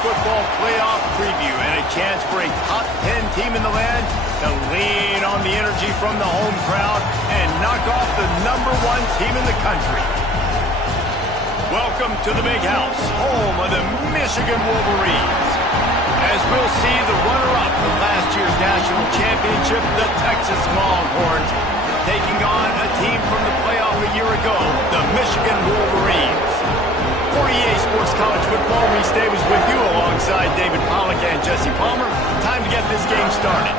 football playoff preview and a chance for a top 10 team in the land to lean on the energy from the home crowd and knock off the #1 team in the country. Welcome to the Big House, home of the Michigan Wolverines. As we'll see the runner-up from last year's national championship, the Texas Longhorns, taking on a team from the playoff a year ago, the Michigan Wolverines. For EA Sports College Football, Reese Davis with you alongside David Pollack and Jesse Palmer. Time to get this game started.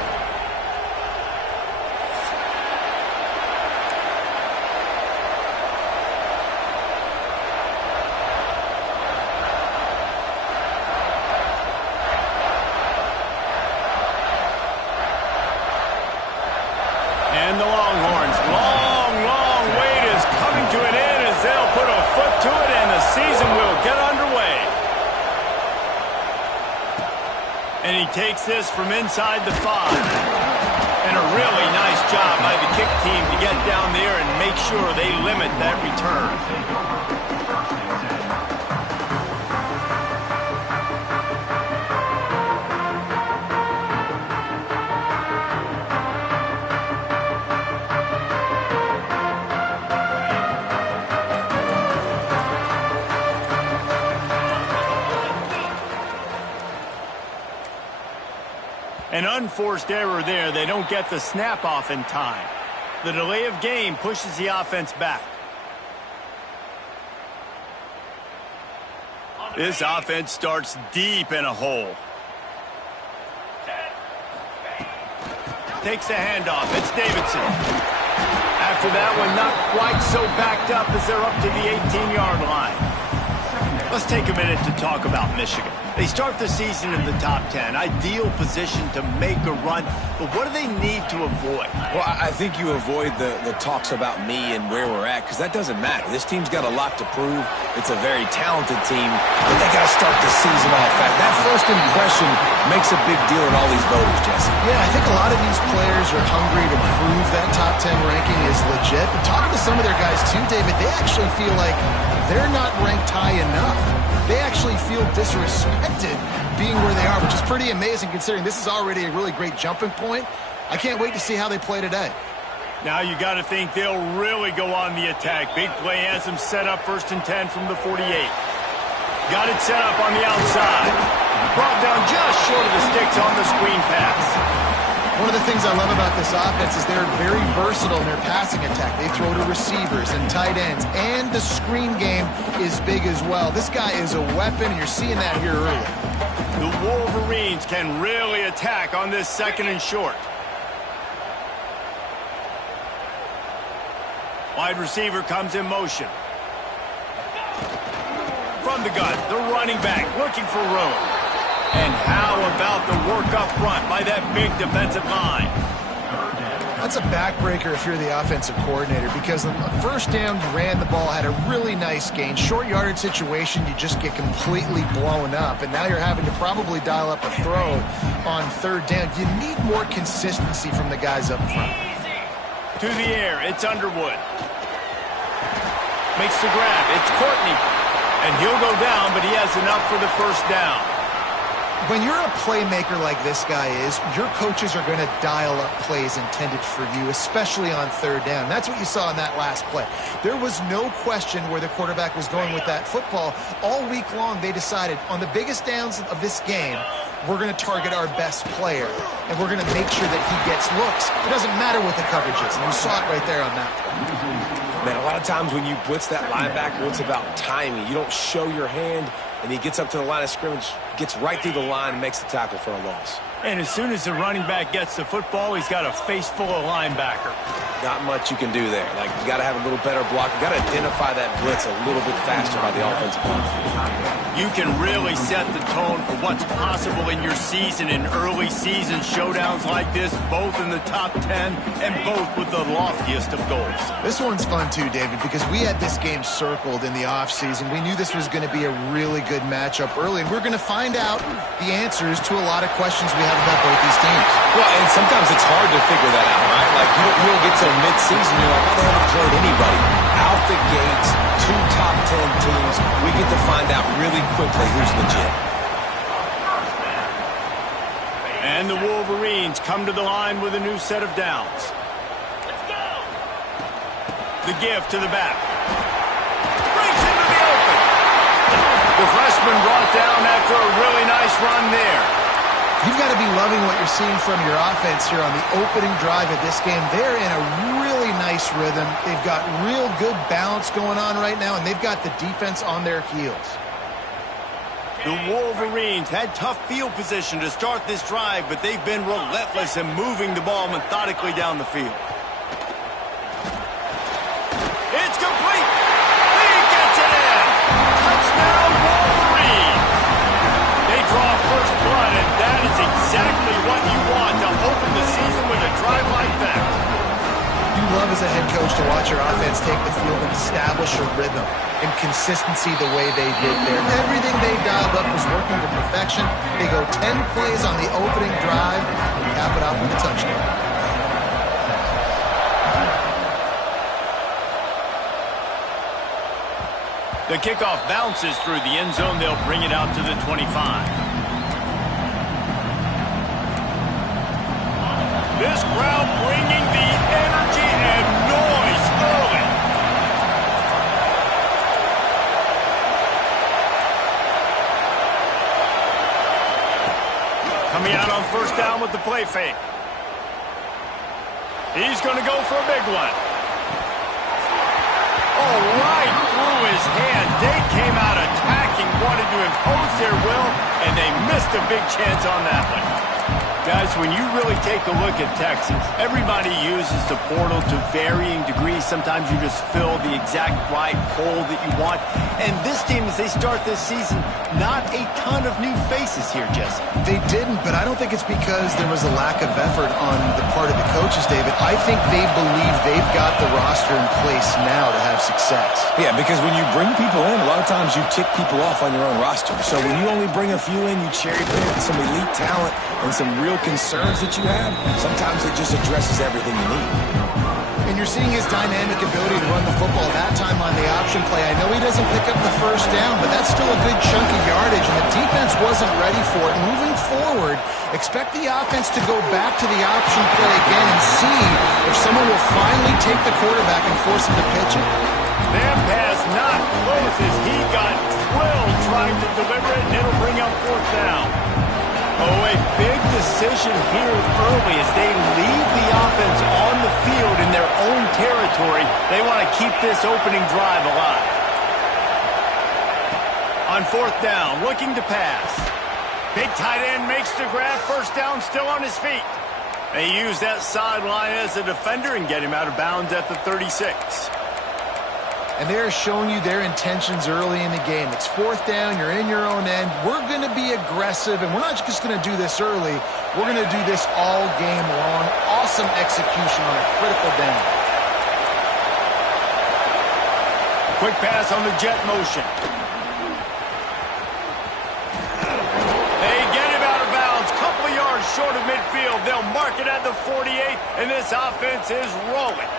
And the Longhorns' long wait is coming to an end as they'll put a foot to it and the season will get underway. And he takes this from inside the 5. And a really nice job by the kick team to get down there and make sure they limit that return. An unforced error there. They don't get the snap off in time. The delay of game pushes the offense back. This offense starts deep in a hole. Takes the handoff. It's Davidson. After that one, not quite so backed up as they're up to the 18-yard line. Let's take a minute to talk about Michigan. They start the season in the top 10. Ideal position to make a run. But what do they need to avoid? Well, I think you avoid the talks about me and where we're at, because that doesn't matter. This team's got a lot to prove. It's a very talented team, but they got to start the season off fast. That first impression makes a big deal in all these voters, Jesse. Yeah, I think a lot of these players are hungry to prove that top 10 ranking is legit. But talking to some of their guys too, David, they actually feel like they're not ranked high enough. They actually feel disrespected being where they are, which is pretty amazing considering this is already a really great jumping point. I can't wait to see how they play today. Now you got to think they'll really go on the attack. Big play has them set up 1st and 10 from the 48. Got it set up on the outside. Brought down just short of the sticks on the screen pass. One of the things I love about this offense is they're very versatile in their passing attack. They throw to receivers and tight ends, and the screen game is big as well. This guy is a weapon, and you're seeing that here early. The Wolverines can really attack on this 2nd and short. Wide receiver comes in motion. From the gun, the running back looking for room. And how about the work up front by that big defensive line? That's a backbreaker if you're the offensive coordinator, because the first down, you ran the ball, had a really nice gain. Short yardage situation, you just get completely blown up. And now you're having to probably dial up a throw on 3rd down. You need more consistency from the guys up front. To the air, it's Underwood. Makes the grab, it's Courtney. And he'll go down, but he has enough for the 1st down. When you're a playmaker like this guy is, your coaches are going to dial up plays intended for you, especially on 3rd down. That's what you saw in that last play. There was no question where the quarterback was going with that football. All week long, they decided on the biggest downs of this game, we're going to target our best player, and we're going to make sure that he gets looks. It doesn't matter what the coverage is, and you saw it right there on that play. Man, a lot of times when you blitz that linebacker, it's about timing. You don't show your hand, and he gets up to the line of scrimmage, gets right through the line, and makes the tackle for a loss. And as soon as the running back gets the football, he's got a face full of linebacker. Not much you can do there. Like, you got to have a little better block. You got to identify that blitz a little bit faster by the offensive line. You can really set the tone for what's possible in your season in early season showdowns like this, both in the top 10 and both with the loftiest of goals. This one's fun too, David, because we had this game circled in the offseason. We knew this was going to be a really good matchup early, and we're going to find out the answers to a lot of questions we have about both these teams. Well, and sometimes it's hard to figure that out, right? Like, you don't get to mid-season, you're like, oh, they haven't played anybody. Out the gates, 2 top 10 teams, we get to find out really quickly who's legit. And the Wolverines come to the line with a new set of downs. Let's go. The give to the back. Breaks into the open. The freshman brought down after a really nice run there. You've got to be loving what you're seeing from your offense here on the opening drive of this game. They're in a really nice rhythm. They've got real good balance going on right now, and they've got the defense on their heels. The Wolverines had tough field position to start this drive, but they've been relentless in moving the ball methodically down the field. It's complete. He gets it in. Touchdown, Wolverines. They draw first blood, and that is exactly what you want to open the season with a drive like that. You love as a head coach to watch your offense take the field and establish a rhythm and consistency the way they did there. Everything they dialed up was working to perfection. They go 10 plays on the opening drive and cap it out with a touchdown. The kickoff bounces through the end zone. They'll bring it out to the 25. This crowd bringing the energy and noise early. Coming out on first down with the play fake. He's going to go for a big one. Oh, right through his hand. They came out attacking, wanted to impose their will, and they missed a big chance on that one. Guys, when you really take a look at Texas, everybody uses the portal to varying degrees. Sometimes you just fill the exact right hole that you want. And this team, as they start this season, not a ton of new faces here, Jesse. They didn't, but I don't think it's because there was a lack of effort on the part of the coaches, David. I think they believe they've got the roster in place now to have success. Yeah, because when you bring people in, a lot of times you tick people off on your own roster. So when you only bring a few in, you cherry pick some elite talent and some real concerns that you have, sometimes it just addresses everything you need. And you're seeing his dynamic ability to run the football that time on the option play. I know he doesn't pick up the first down, but that's still a good chunk of yardage, and the defense wasn't ready for it. Moving forward, expect the offense to go back to the option play again and see if someone will finally take the quarterback and force him to pitch it. That pass not close as he got drilled trying to deliver it, and it'll bring up fourth down. Oh, a big decision here early as they leave the offense on the field in their own territory. They want to keep this opening drive alive. On fourth down, looking to pass. Big tight end makes the grab. First down, still on his feet. They use that sideline as a defender and get him out of bounds at the 36. And they're showing you their intentions early in the game. It's fourth down, you're in your own end. We're going to be aggressive, and we're not just going to do this early. We're going to do this all game long. Awesome execution on a critical down. Quick pass on the jet motion. They get him out of bounds. Couple of yards short of midfield. They'll mark it at the 48, and this offense is rolling.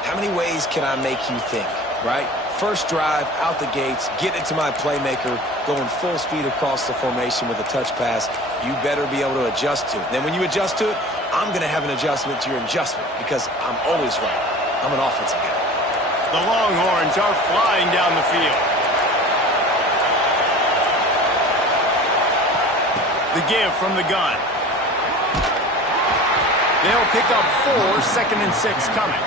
How many ways can I make you think, right? First drive, out the gates, get it to my playmaker, going full speed across the formation with a touch pass. You better be able to adjust to it. Then when you adjust to it, I'm going to have an adjustment to your adjustment because I'm always right. I'm an offensive guy. The Longhorns are flying down the field. The give from the gun. They'll pick up 4, 2nd and 6 coming.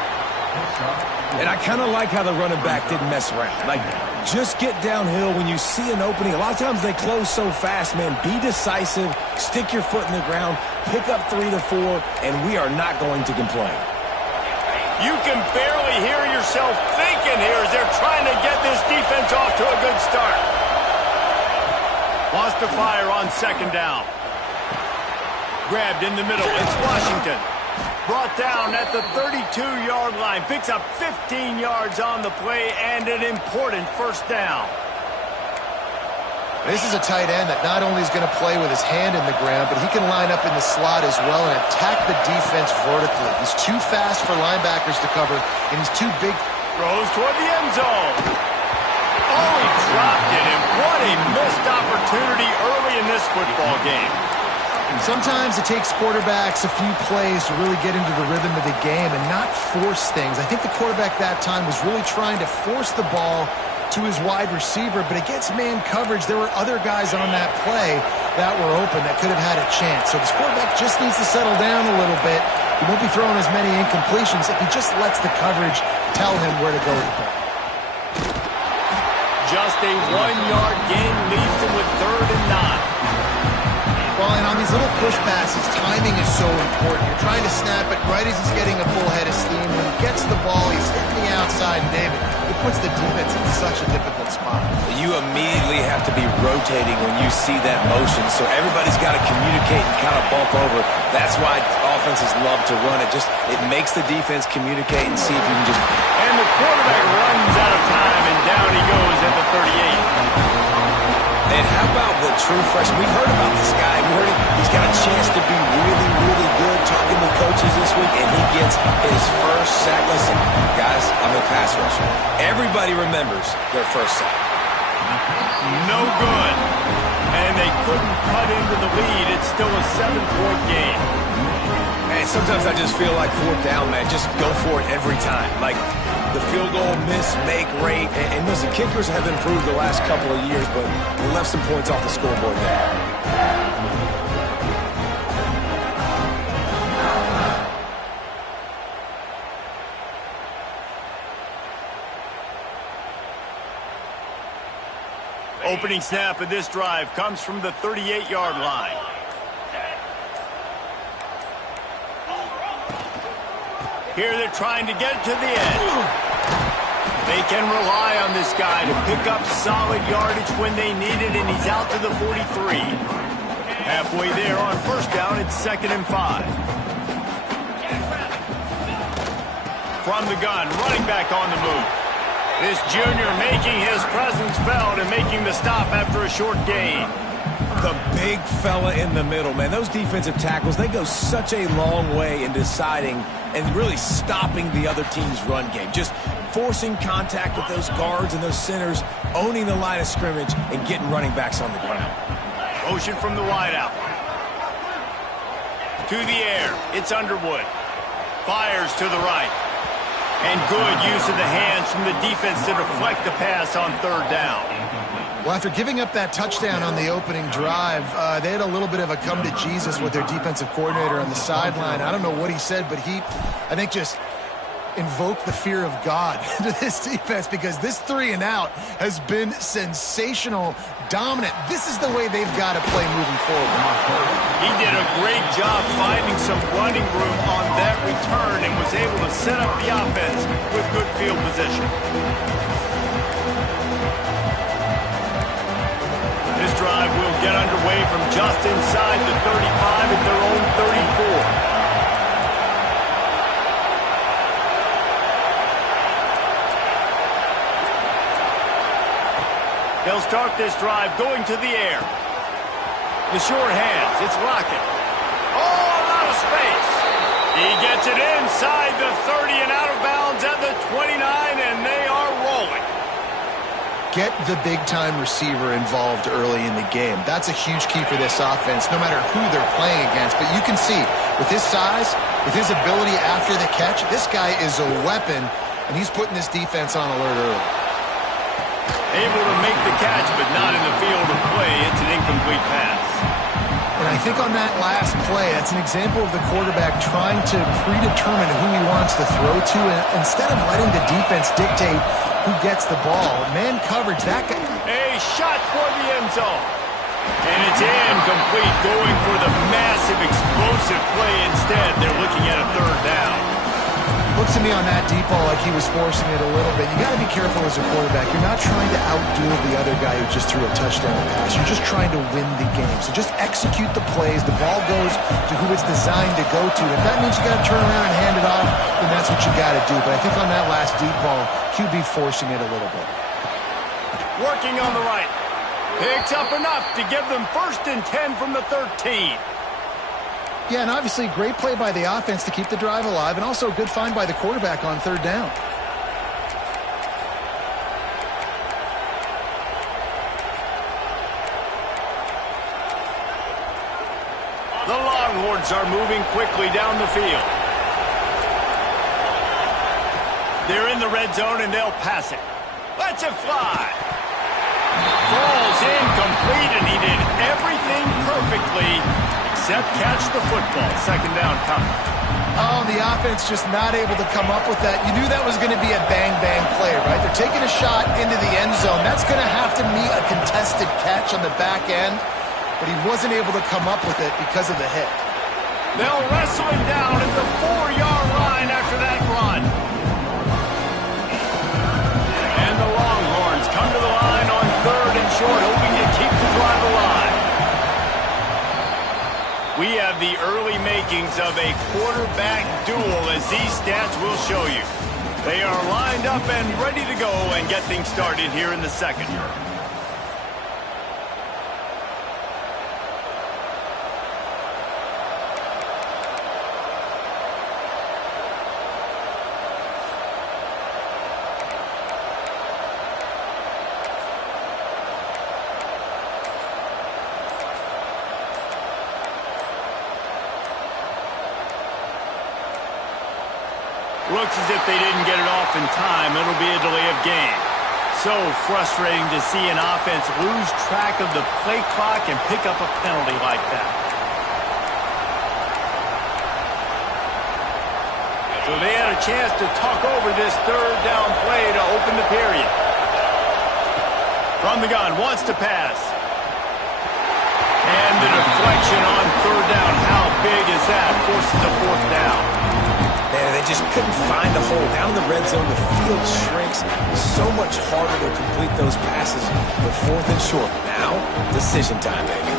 And I kind of like how the running back didn't mess around. Like, just get downhill when you see an opening. A lot of times they close so fast, man. Be decisive, stick your foot in the ground, pick up 3 to 4, and we are not going to complain. You can barely hear yourself thinking here as they're trying to get this defense off to a good start. Lost to fire on second down. Grabbed in the middle. It's Washington. Brought down at the 32-yard line. Picks up 15 yards on the play and an important first down. This is a tight end that not only is going to play with his hand in the ground, but he can line up in the slot as well and attack the defense vertically. He's too fast for linebackers to cover, and he's too big. Throws toward the end zone. Oh, he dropped it, and what a missed opportunity early in this football game. Sometimes it takes quarterbacks a few plays to really get into the rhythm of the game and not force things. I think the quarterback that time was really trying to force the ball to his wide receiver, but against man coverage, there were other guys on that play that were open that could have had a chance. So this quarterback just needs to settle down a little bit. He won't be throwing as many incompletions if he just lets the coverage tell him where to go with the ball. Just a 1-yard gain leaves him with 3rd and 9. Well, and on these little push passes, timing is so important. You're trying to snap it right as he's getting a full head of steam. When he gets the ball, he's hitting the outside, and David, it puts the defense in such a difficult spot. You immediately have to be rotating when you see that motion, so everybody's got to communicate and kind of bump over. That's why offenses love to run it. It makes the defense communicate and see if you can just... And the quarterback runs out of time, and down he goes at the 38. And how about the true freshman? We've heard about this guy. We heard he's got a chance to be really, really good. Talking with coaches this week, and he gets his first sack. Listen, guys, I'm a pass rusher. Everybody remembers their first sack. No good. And they couldn't cut into the lead. It's still a 7-point game. Man, sometimes I just feel like 4th down, man. Just go for it every time. Like the field goal miss-make rate. And listen, kickers have improved the last couple of years, but they left some points off the scoreboard there. Opening snap of this drive comes from the 38-yard line. Here they're trying to get to the edge. They can rely on this guy to pick up solid yardage when they need it, and he's out to the 43. Halfway there on 1st down, it's 2nd and 5. From the gun, running back on the move. This junior making his presence felt and making the stop after a short gain. The big fella in the middle, man. Those defensive tackles, they go such a long way in deciding and really stopping the other team's run game. Just forcing contact with those guards and those centers, owning the line of scrimmage, and getting running backs on the ground. Motion from the wideout. To the air, it's Underwood. Fires to the right. And good use of the hands from the defense to deflect the pass on 3rd down. Well, after giving up that touchdown on the opening drive, they had a little bit of a come to Jesus with their defensive coordinator on the sideline. I don't know what he said, but he, I think, just invoked the fear of God into this defense, because this 3 and out has been sensational, dominant. This is the way they've got to play moving forward. He did a great job finding some running room on that return and was able to set up the offense with good field position. This drive will get underway from just inside the 35 at their own 34. They'll start this drive going to the air. The short hands, it's Lockett. Oh, a lot of space. He gets it inside the 30 and out of bounds at the 29, and they are rolling. Get the big-time receiver involved early in the game. That's a huge key for this offense, no matter who they're playing against. But you can see, with his size, with his ability after the catch, this guy is a weapon, and he's putting this defense on alert early. Able to make the catch, but not in the field of play. It's an incomplete pass. And I think on that last play, that's an example of the quarterback trying to predetermine who he wants to throw to, and instead of letting the defense dictate who gets the ball. Man coverage, that guy. A shot for the end zone. And it's incomplete, going for the massive explosive play instead. They're looking at a 3rd down. Looks to me on that deep ball like he was forcing it a little bit. You got to be careful as a quarterback. You're not trying to outduel the other guy who just threw a touchdown pass. You're just trying to win the game. So just execute the plays. The ball goes to who it's designed to go to. If that means you got to turn around and hand it off, then that's what you got to do. But I think on that last deep ball, QB forcing it a little bit. Working on the right. Picks up enough to give them 1st and 10 from the 13. Yeah, and obviously great play by the offense to keep the drive alive, and also a good find by the quarterback on 3rd down. The Longhorns are moving quickly down the field. They're in the red zone, and they'll pass it. Let's it fly. Falls incomplete, and he did everything perfectly except catch the football. Second down coming. Oh, the offense just not able to come up with that. You knew that was going to be a bang-bang play, right? They're taking a shot into the end zone. That's going to have to meet a contested catch on the back end, but he wasn't able to come up with it because of the hit. They'll wrestle him down at the 4-yard line after that run. And the Longhorns come to the line on 3rd and short, hoping to keep the drive alive. We have the early makings of a quarterback duel, as these stats will show you. They are lined up and ready to go and get things started here in the second. Looks as if they didn't get it off in time. It'll be a delay of game. So frustrating to see an offense lose track of the play clock and pick up a penalty like that. So they had a chance to talk over this 3rd down play to open the period. From the gun, wants to pass. And the deflection on 3rd down. How big is that? Forces a 4th down. Man, they just couldn't find a hole. Down in the red zone, the field shrinks. So much harder to complete those passes. But 4th and short. Now, decision time, baby.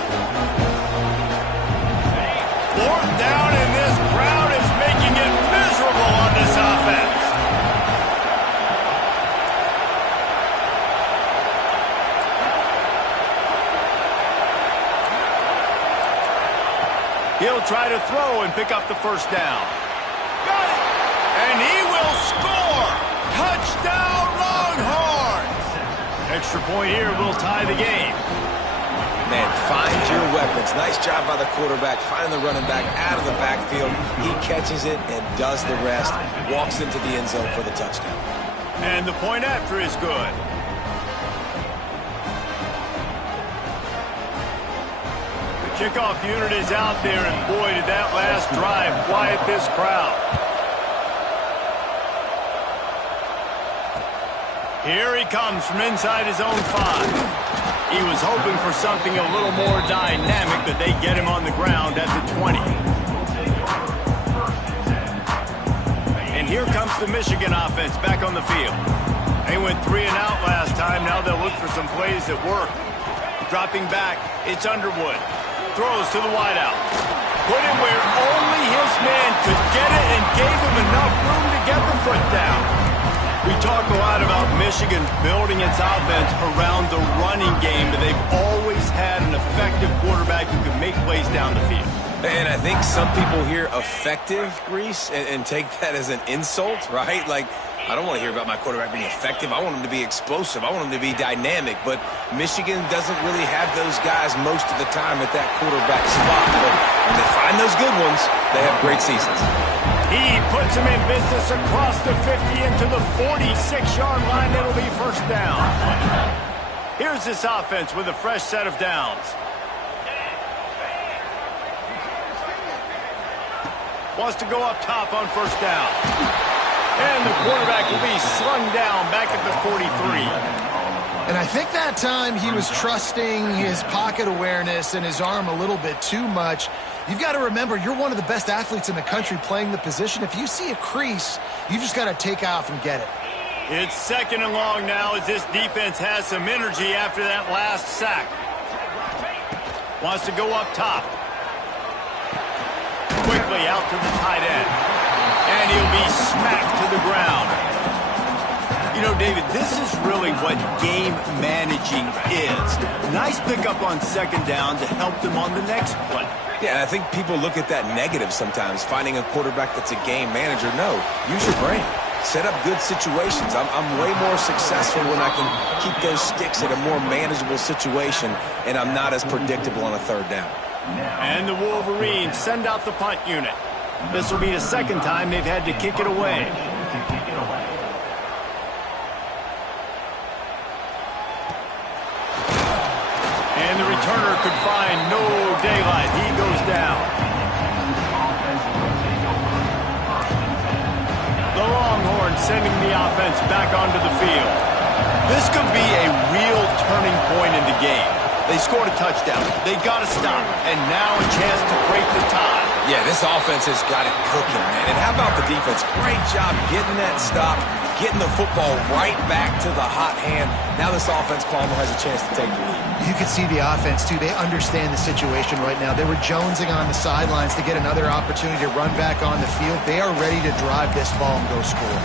4th down, and this crowd is making it miserable on this offense. He'll try to throw and pick up the 1st down. Got it! And he will score! Touchdown, Longhorns! Extra point here will tie the game. Man, find your weapons. Nice job by the quarterback, finding the running back out of the backfield. He catches it and does the rest. Walks into the end zone for the touchdown. And the point after is good. Kickoff unit is out there, and boy, did that last drive quiet this crowd. Here he comes from inside his own 5. He was hoping for something a little more dynamic, but they get him on the ground at the 20. And here comes the Michigan offense back on the field. They went 3 and out last time. Now they'll look for some plays that work. Dropping back, it's Underwood. Throws to the wideout. Put him where only his man could get it and gave him enough room to get the foot down. We talk a lot about Michigan building its offense around the running game, but they've always had an effective quarterback who can make plays down the field. And I think some people hear effective, Reese, and take that as an insult, right? Like, I don't want to hear about my quarterback being effective. I want him to be explosive. I want him to be dynamic. But Michigan doesn't really have those guys most of the time at that quarterback spot. But when they find those good ones, they have great seasons. He puts him in business across the 50 into the 46-yard line. It'll be 1st down. Here's this offense with a fresh set of downs. Wants to go up top on 1st down. And the quarterback will be slung down back at the 43. And I think that time he was trusting his pocket awareness and his arm a little bit too much. You've got to remember, you're one of the best athletes in the country playing the position. If you see a crease, you just got to take off and get it. It's 2nd and long now as this defense has some energy after that last sack. Wants to go up top. Quickly out to the tight end. And he'll be smacked to the ground. You know, David, this is really what game managing is. Nice pickup on 2nd down to help them on the next play. Yeah, and I think people look at that negative sometimes, finding a quarterback that's a game manager. No, use your brain. Set up good situations. I'm way more successful when I can keep those sticks at a more manageable situation, and I'm not as predictable on a 3rd down. And the Wolverines send out the punt unit. This will be the second time they've had to kick it away. And the returner could find no daylight. He goes down. The Longhorns sending the offense back onto the field. This could be a real turning point in the game. They scored a touchdown. They got to stop. And now a chance to break the tie. Yeah, this offense has got it cooking, man. And how about the defense? Great job getting that stop, getting the football right back to the hot hand. Now this offense, Palmer, has a chance to take the lead. You can see the offense, too. They understand the situation right now. They were jonesing on the sidelines to get another opportunity to run back on the field. They are ready to drive this ball and go score.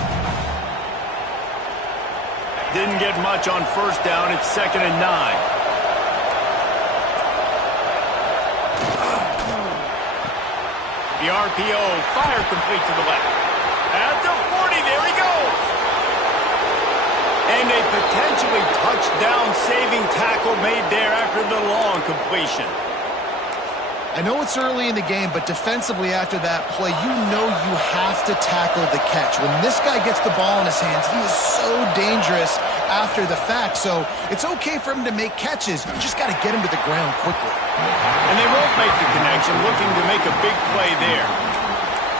Didn't get much on first down. It's 2nd and 9. The RPO, fire complete to the left. At the 40, there he goes. And a potentially touchdown-saving tackle made there after the long completion. I know it's early in the game, but defensively after that play, you know you have to tackle the catch. When this guy gets the ball in his hands, he is so dangerous after the fact. So it's okay for him to make catches. You just got to get him to the ground quickly. And they won't make the connection, looking to make a big play there.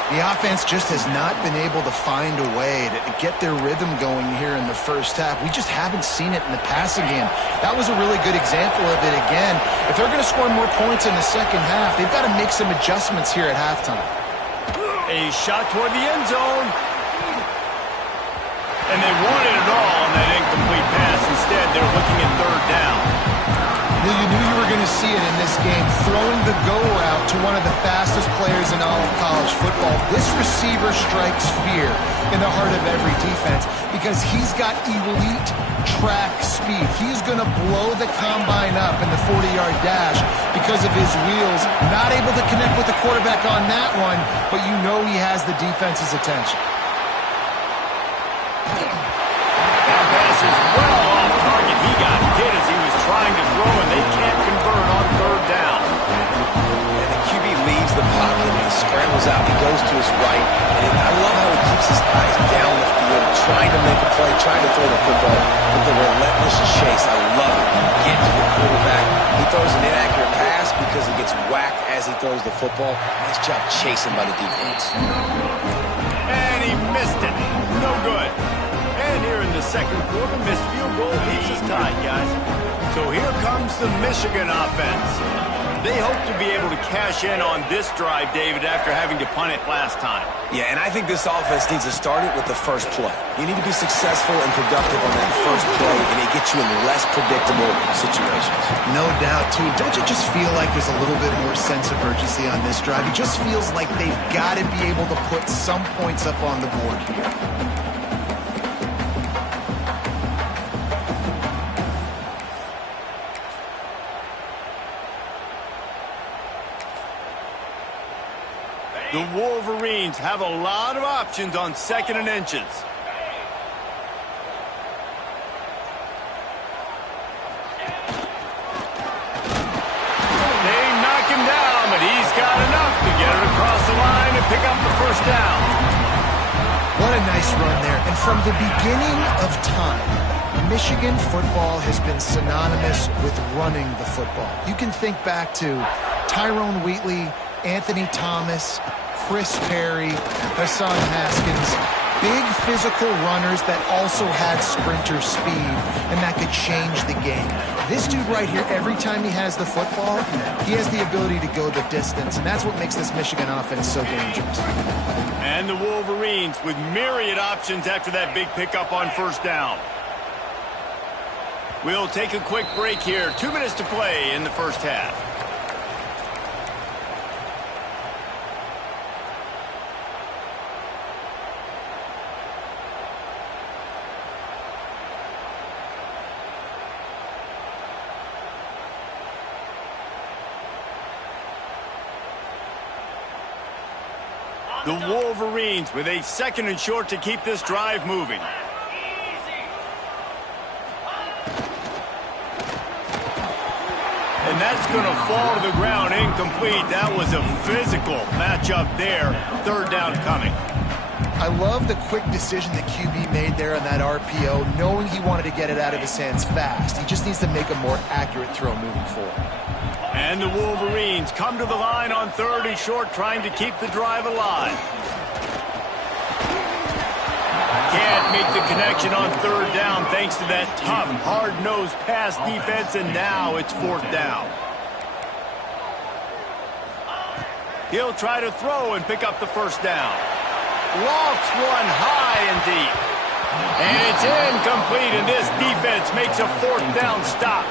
The offense just has not been able to find a way to get their rhythm going here in the first half. We just haven't seen it in the passing game. That was a really good example of it again. If they're going to score more points in the second half, they've got to make some adjustments here at halftime. A shot toward the end zone. And they wanted it all on that incomplete pass. Instead, they're looking at 3rd down. Well, you knew you were going to see it in this game, throwing the go route to one of the fastest players in all of college football. This receiver strikes fear in the heart of every defense because he's got elite track speed. He's going to blow the combine up in the 40-yard dash because of his wheels. Not able to connect with the quarterback on that one, but you know he has the defense's attention. That pass is well off target. He got hit as he was trying to throw, and they can't convert on 3rd down. And the QB leaves the pocket, and he scrambles out. He goes to his right. And I love how he keeps his eyes down the field, trying to make a play, trying to throw the football with the relentless chase. I love it. Get to the quarterback. He throws an inaccurate pass because he gets whacked as he throws the football. Nice job chasing by the defense. And he missed it. No good. And here in the second quarter, missed field goal leaves us tied, guys. So here comes the Michigan offense. They hope to be able to cash in on this drive, David, after having to punt it last time. Yeah, and I think this offense needs to start it with the first play. You need to be successful and productive on that first play, and it gets you in less predictable situations. No doubt, too. Don't you just feel like there's a little bit more sense of urgency on this drive? It just feels like they've got to be able to put some points up on the board here. The Wolverines have a lot of options on 2nd and inches. They knock him down, but he's got enough to get it across the line and pick up the 1st down. What a nice run there. And from the beginning of time, Michigan football has been synonymous with running the football. You can think back to Tyrone Wheatley, Anthony Thomas, Chris Perry, Hassan Haskins, big physical runners that also had sprinter speed and that could change the game. This dude right here, every time he has the football, he has the ability to go the distance, and that's what makes this Michigan offense so dangerous. And the Wolverines with myriad options after that big pickup on 1st down. We'll take a quick break here. 2 minutes to play in the first half. The Wolverines with a 2nd and short to keep this drive moving. And that's going to fall to the ground incomplete. That was a physical matchup there. Third down coming. I love the quick decision that QB made there on that RPO, knowing he wanted to get it out of his hands fast. He just needs to make a more accurate throw moving forward. And the Wolverines come to the line on 3rd and short, trying to keep the drive alive. Can't make the connection on 3rd down thanks to that tough, hard-nosed pass defense, and now it's 4th down. He'll try to throw and pick up the 1st down. Lofts one high and deep. And it's incomplete, and this defense makes a 4th down stop.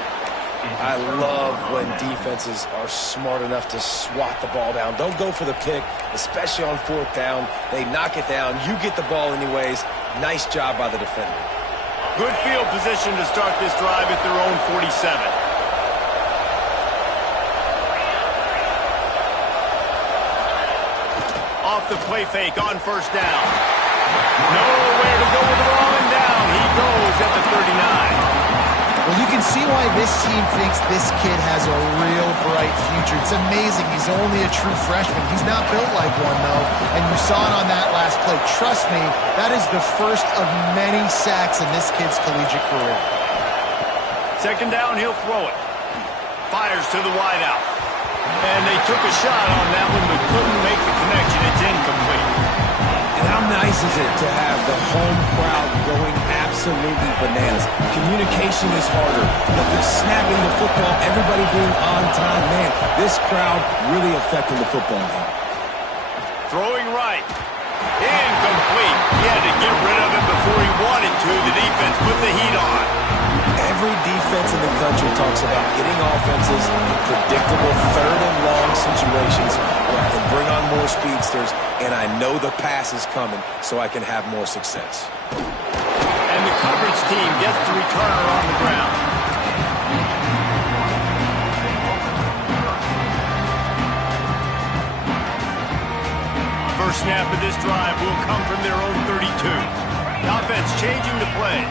I love when defenses are smart enough to swat the ball down. Don't go for the pick, especially on 4th down. They knock it down. You get the ball anyways. Nice job by the defender. Good field position to start this drive at their own 47. Off the play fake on 1st down. Nowhere to go with the ball, and down he goes at the 39. Well, you can see why this team thinks this kid has a real bright future. It's amazing. He's only a true freshman. He's not built like one, though, and you saw it on that last play. Trust me, that is the first of many sacks in this kid's collegiate career. 2nd down, he'll throw it. Fires to the wideout. And they took a shot on that one, but couldn't make the connection. It's incomplete. And how nice is it to have the home crowd going absolutely bananas? Communication is harder, but they're snapping the football, everybody being on time. Man, this crowd really affecting the football game. Throwing right. Incomplete. He had to get rid of it before he wanted to. The defense put the heat on. Every defense in the country talks about getting offenses in predictable 3rd and long situations where I can bring on more speedsters and I know the pass is coming so I can have more success. And the coverage team gets the returner on the ground. First snap of this drive will come from their own 32. The offense changing the play.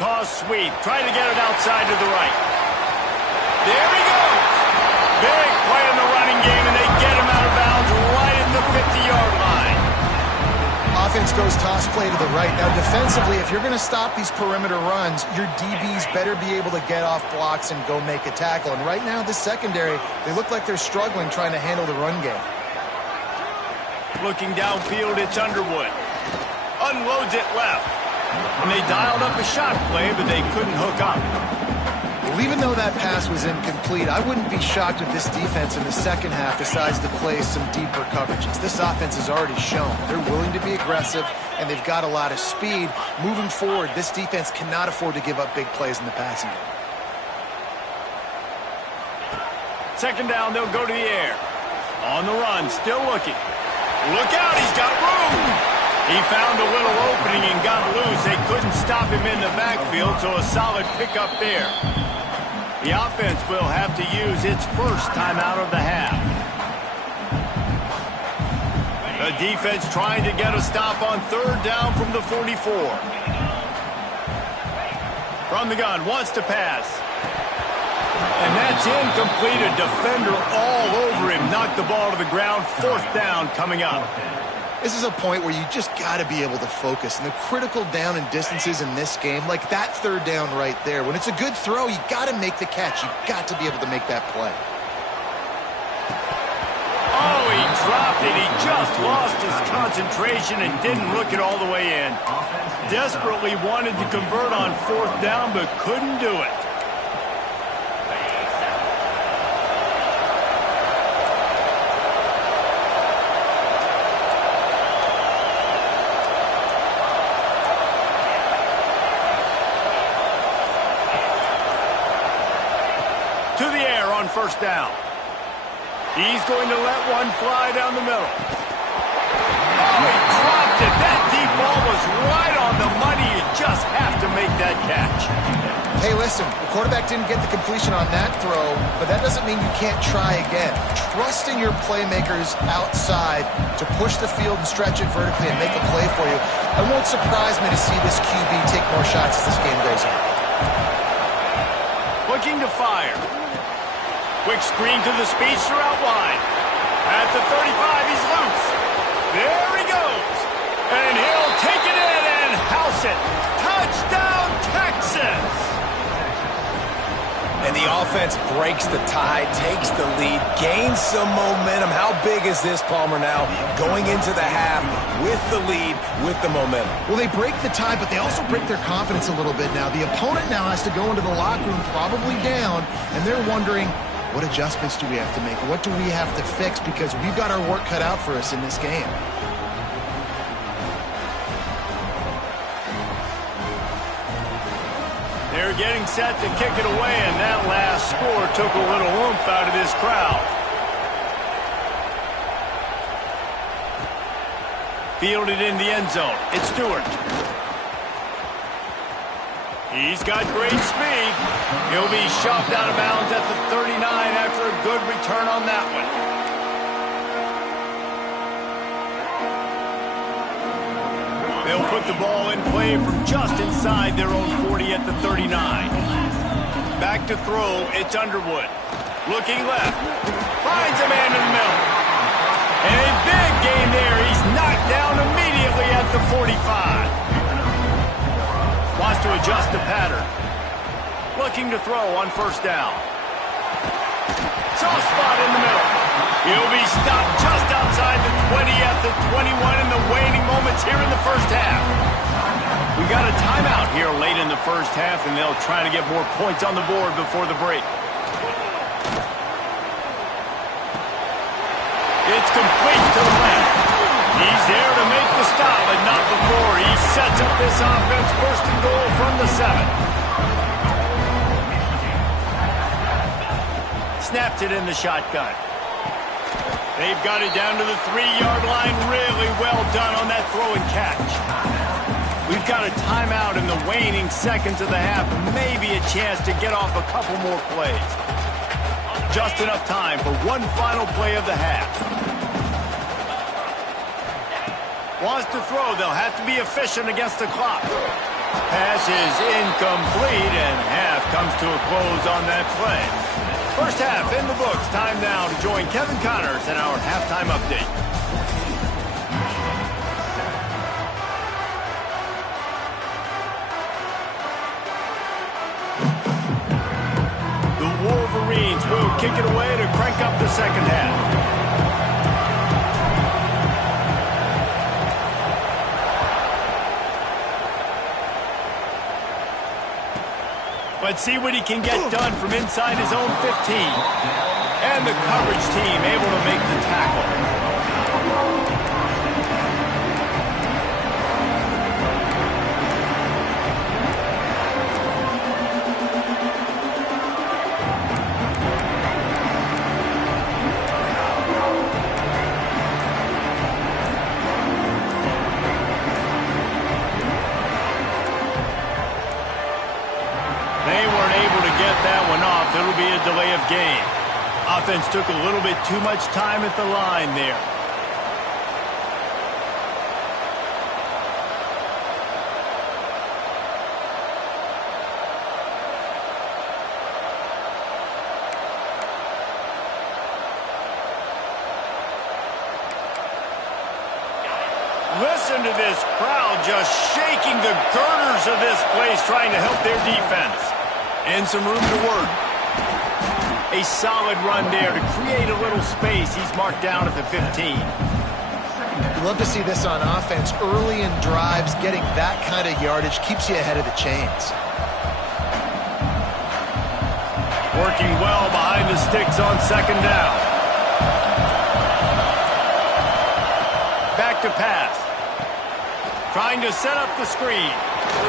Toss sweep, trying to get it outside to the right. There he goes. Big play in the running game, and they get him out of bounds right at the 50-yard line. Offense goes toss play to the right. Now, defensively, if you're going to stop these perimeter runs, your DBs better be able to get off blocks and go make a tackle. And right now, this secondary, they look like they're struggling trying to handle the run game. Looking downfield, it's Underwood. Unloads it left. And they dialed up a shot play, but they couldn't hook up. Well, even though that pass was incomplete, I wouldn't be shocked if this defense in the second half decides to play some deeper coverages. This offense has already shown they're willing to be aggressive, and they've got a lot of speed. Moving forward, this defense cannot afford to give up big plays in the passing game. 2nd down, they'll go to the air. On the run, still looking. Look out, he's got room! He found a little opening and got loose. They couldn't stop him in the backfield, so a solid pickup there. The offense will have to use its first timeout of the half. The defense trying to get a stop on 3rd down from the 44. From the gun, wants to pass. And that's incomplete. A defender all over him. Knocked the ball to the ground. 4th down coming up. This is a point where you just got to be able to focus. And the critical down and distances in this game, like that 3rd down right there, when it's a good throw, you got to make the catch. You've got to be able to make that play. Oh, he dropped it. He just lost his concentration and didn't look it all the way in. Desperately wanted to convert on 4th down, but couldn't do it. To the air on 1st down. He's going to let one fly down the middle. Oh, he dropped it. That deep ball was right on the money. You just have to make that catch. Hey, listen, the quarterback didn't get the completion on that throw, but that doesn't mean you can't try again. Trusting your playmakers outside to push the field and stretch it vertically and make a play for you. It won't surprise me to see this QB take more shots as this game goes on. Looking to fire. Quick screen to the speedster out wide. At the 35, he's loose. There he goes. And he'll take it in and house it. Touchdown, Texas! And the offense breaks the tie, takes the lead, gains some momentum. How big is this, Palmer, now? Going into the half with the lead, with the momentum. Well, they break the tie, but they also break their confidence a little bit now. The opponent now has to go into the locker room probably down, and they're wondering, what adjustments do we have to make? What do we have to fix? Because we've got our work cut out for us in this game. They're getting set to kick it away, and that last score took a little oomph out of this crowd. Fielded in the end zone. It's Stewart. He's got great speed. He'll be shoved out of bounds at the 39 after a good return on that one. They'll put the ball in play from just inside their own 40 at the 39. Back to throw, it's Underwood. Looking left. Finds a man in the middle. And a big gain there. He's knocked down immediately at the 45. Wants to adjust the pattern. Looking to throw on first down. Soft spot in the middle. He'll be stopped just outside the 20 at the 21 in the waning moments here in the first half. We got a timeout here late in the first half, and they'll try to get more points on the board before the break. It's complete to the left. He's there to make the stop, but not before. He sets up this offense first and goal from the 7. Snaps it in the shotgun. They've got it down to the 3-yard line. Really well done on that throw and catch. We've got a timeout in the waning seconds of the half. Maybe a chance to get off a couple more plays. Just enough time for one final play of the half. Wants to throw. They'll have to be efficient against the clock. Pass is incomplete, and half comes to a close on that play. First half in the books. Time now to join Kevin Connors in our halftime update. The Wolverines will kick it away to crank up the second half. Let's see what he can get done from inside his own 15. And the coverage team able to make the tackle. It'll be a delay of game. Offense took a little bit too much time at the line there. Listen to this crowd just shaking the girders of this place trying to help their defense. And some room to work. A solid run there to create a little space. He's marked down at the 15. You love to see this on offense. Early in drives, getting that kind of yardage keeps you ahead of the chains. Working well behind the sticks on second down. Back to pass. Trying to set up the screen.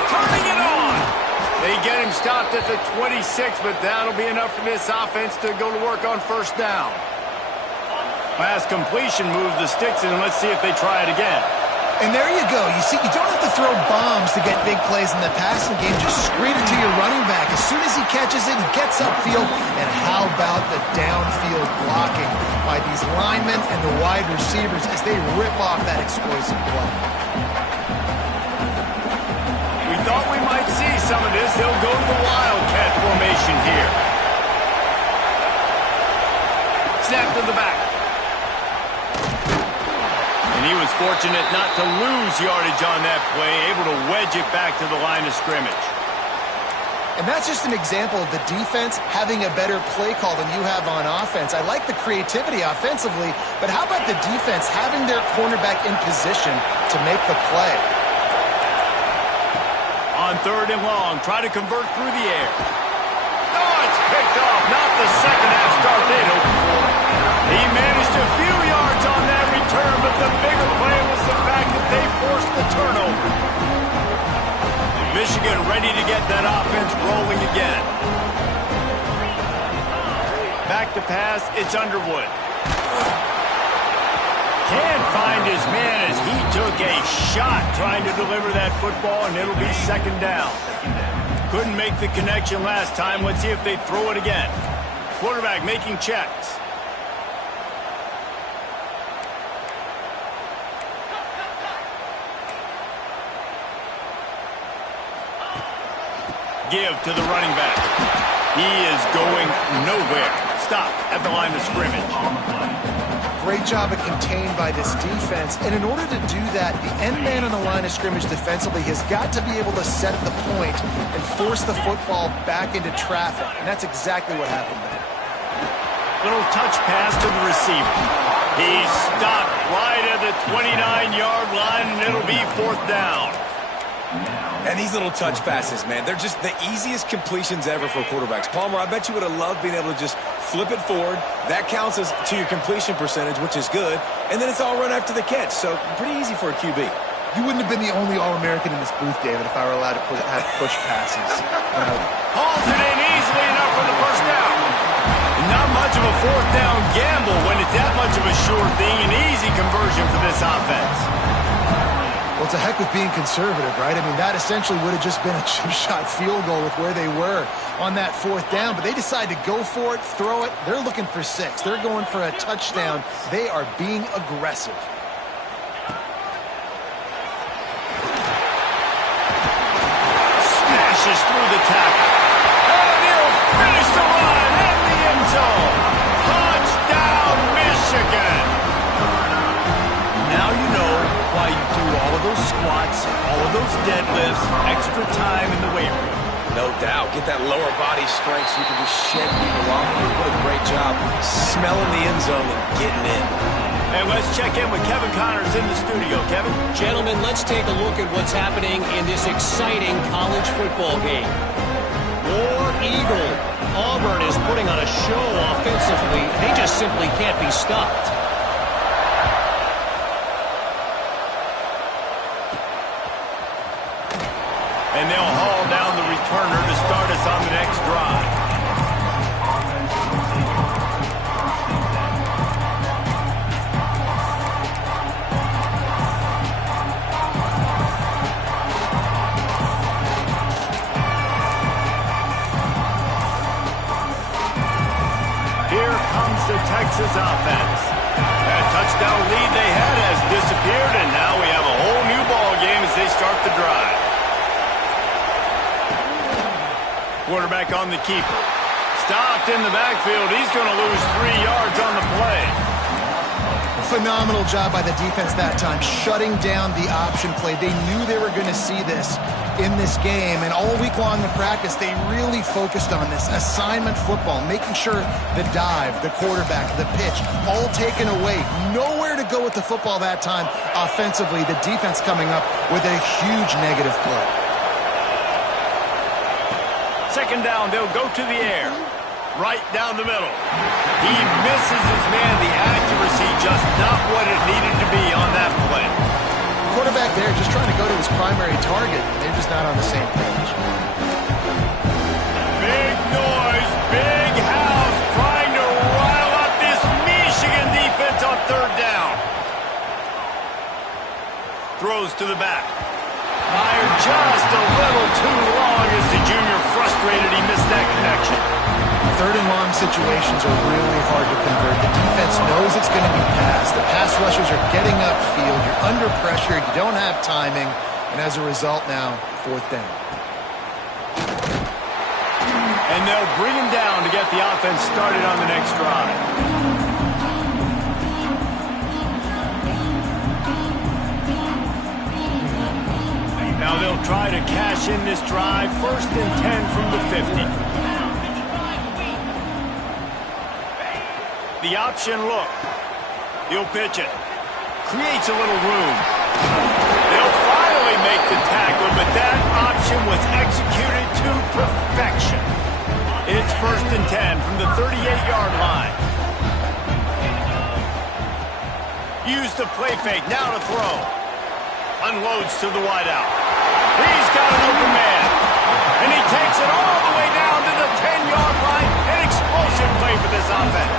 Turning it on. They get him stopped at the 26, but that'll be enough for this offense to go to work on first down. Pass completion moves the sticks, and let's see if they try it again. And there you go. You see, you don't have to throw bombs to get big plays in the passing game. Just screen it to your running back. As soon as he catches it, he gets upfield. And how about the downfield blocking by these linemen and the wide receivers as they rip off that explosive play? We thought we might see some of this. They'll go to the Wildcat formation here. Snap to the back. And he was fortunate not to lose yardage on that play, able to wedge it back to the line of scrimmage. And that's just an example of the defense having a better play call than you have on offense. I like the creativity offensively, but how about the defense having their cornerback in position to make the play? On 3rd and long, try to convert through the air. Oh, it's picked off. Not the second half start they'd hoped for. He managed a few yards on that return, but the bigger play was the fact that they forced the turnover. Michigan ready to get that offense rolling again. Back to pass, it's Underwood. Can't find his man as he took a shot trying to deliver that football, and it'll be 2nd down. Couldn't make the connection last time. Let's see if they throw it again. Quarterback making checks. Give to the running back. He is going nowhere. Stop at the line of scrimmage. Great job of contained by this defense. And in order to do that, the end man on the line of scrimmage defensively has got to be able to set the point and force the football back into traffic. And that's exactly what happened there. Little touch pass to the receiver. He stopped right at the 29-yard line, and it'll be 4th down. And these little touch passes, man, they're just the easiest completions ever for quarterbacks. Palmer, I bet you would have loved being able to just flip it forward. That counts as to your completion percentage, which is good. And then it's all run after the catch, so pretty easy for a QB. You wouldn't have been the only All-American in this booth, David, if I were allowed to have push passes. Hauls it in easily enough for the 1st down. Not much of a 4th down gamble when it's that much of a sure thing. An easy conversion for this offense. Well, it's a heck of being conservative, right? I mean, that essentially would have just been a chip-shot field goal with where they were on that 4th down. But they decided to go for it, throw it. They're looking for 6. They're going for a touchdown. They are being aggressive. Smashes through the tackle. And he'll finish the run in the end zone. Touchdown, Michigan. Now you know why you do all of those squats, all of those deadlifts, extra time in the weight room. No doubt. Get that lower body strength so you can just shed people off. What a great job smelling the end zone and getting in. And let's check in with Kevin Connors in the studio. Kevin? Gentlemen, let's take a look at what's happening in this exciting college football game. War Eagle. Auburn is putting on a show offensively. They just simply can't be stopped. And they'll haul down the returner to start us on the next drive. Here comes the Texas offense. That touchdown lead they had has disappeared, and now we have a whole new ball game as they start the drive. Quarterback on the keeper. Stopped in the backfield. He's going to lose 3 yards on the play. Phenomenal job by the defense that time, shutting down the option play. They knew they were going to see this in this game, and all week long in practice, they really focused on this assignment football, making sure the dive, the quarterback, the pitch, all taken away. Nowhere to go with the football that time offensively. The defense coming up with a huge negative play. 2nd down, they'll go to the air. Right down the middle. He misses his man. The accuracy just not what it needed to be on that play. Quarterback there just trying to go to his primary target. They're just not on the same page. Big noise, big house, trying to rile up this Michigan defense on 3rd down. throws to the back. Fired just a little too long as the junior frustrated he missed that connection. Third and long situations are really hard to convert. The defense knows it's going to be passed. The pass rushers are getting upfield. You're under pressure. You don't have timing. And as a result now, fourth down. And they'll bring him down to get the offense started on the next drive. Now they'll try to cash in this drive. 1st and 10 from the 50. The option look. He'll pitch it. Creates a little room. They'll finally make the tackle, but that option was executed to perfection. It's 1st and 10 from the 38-yard line. Use the play fake. Now to throw. Unloads to the wideout. He's got an open man. And he takes it all the way down to the 10-yard line. An explosive play for this offense.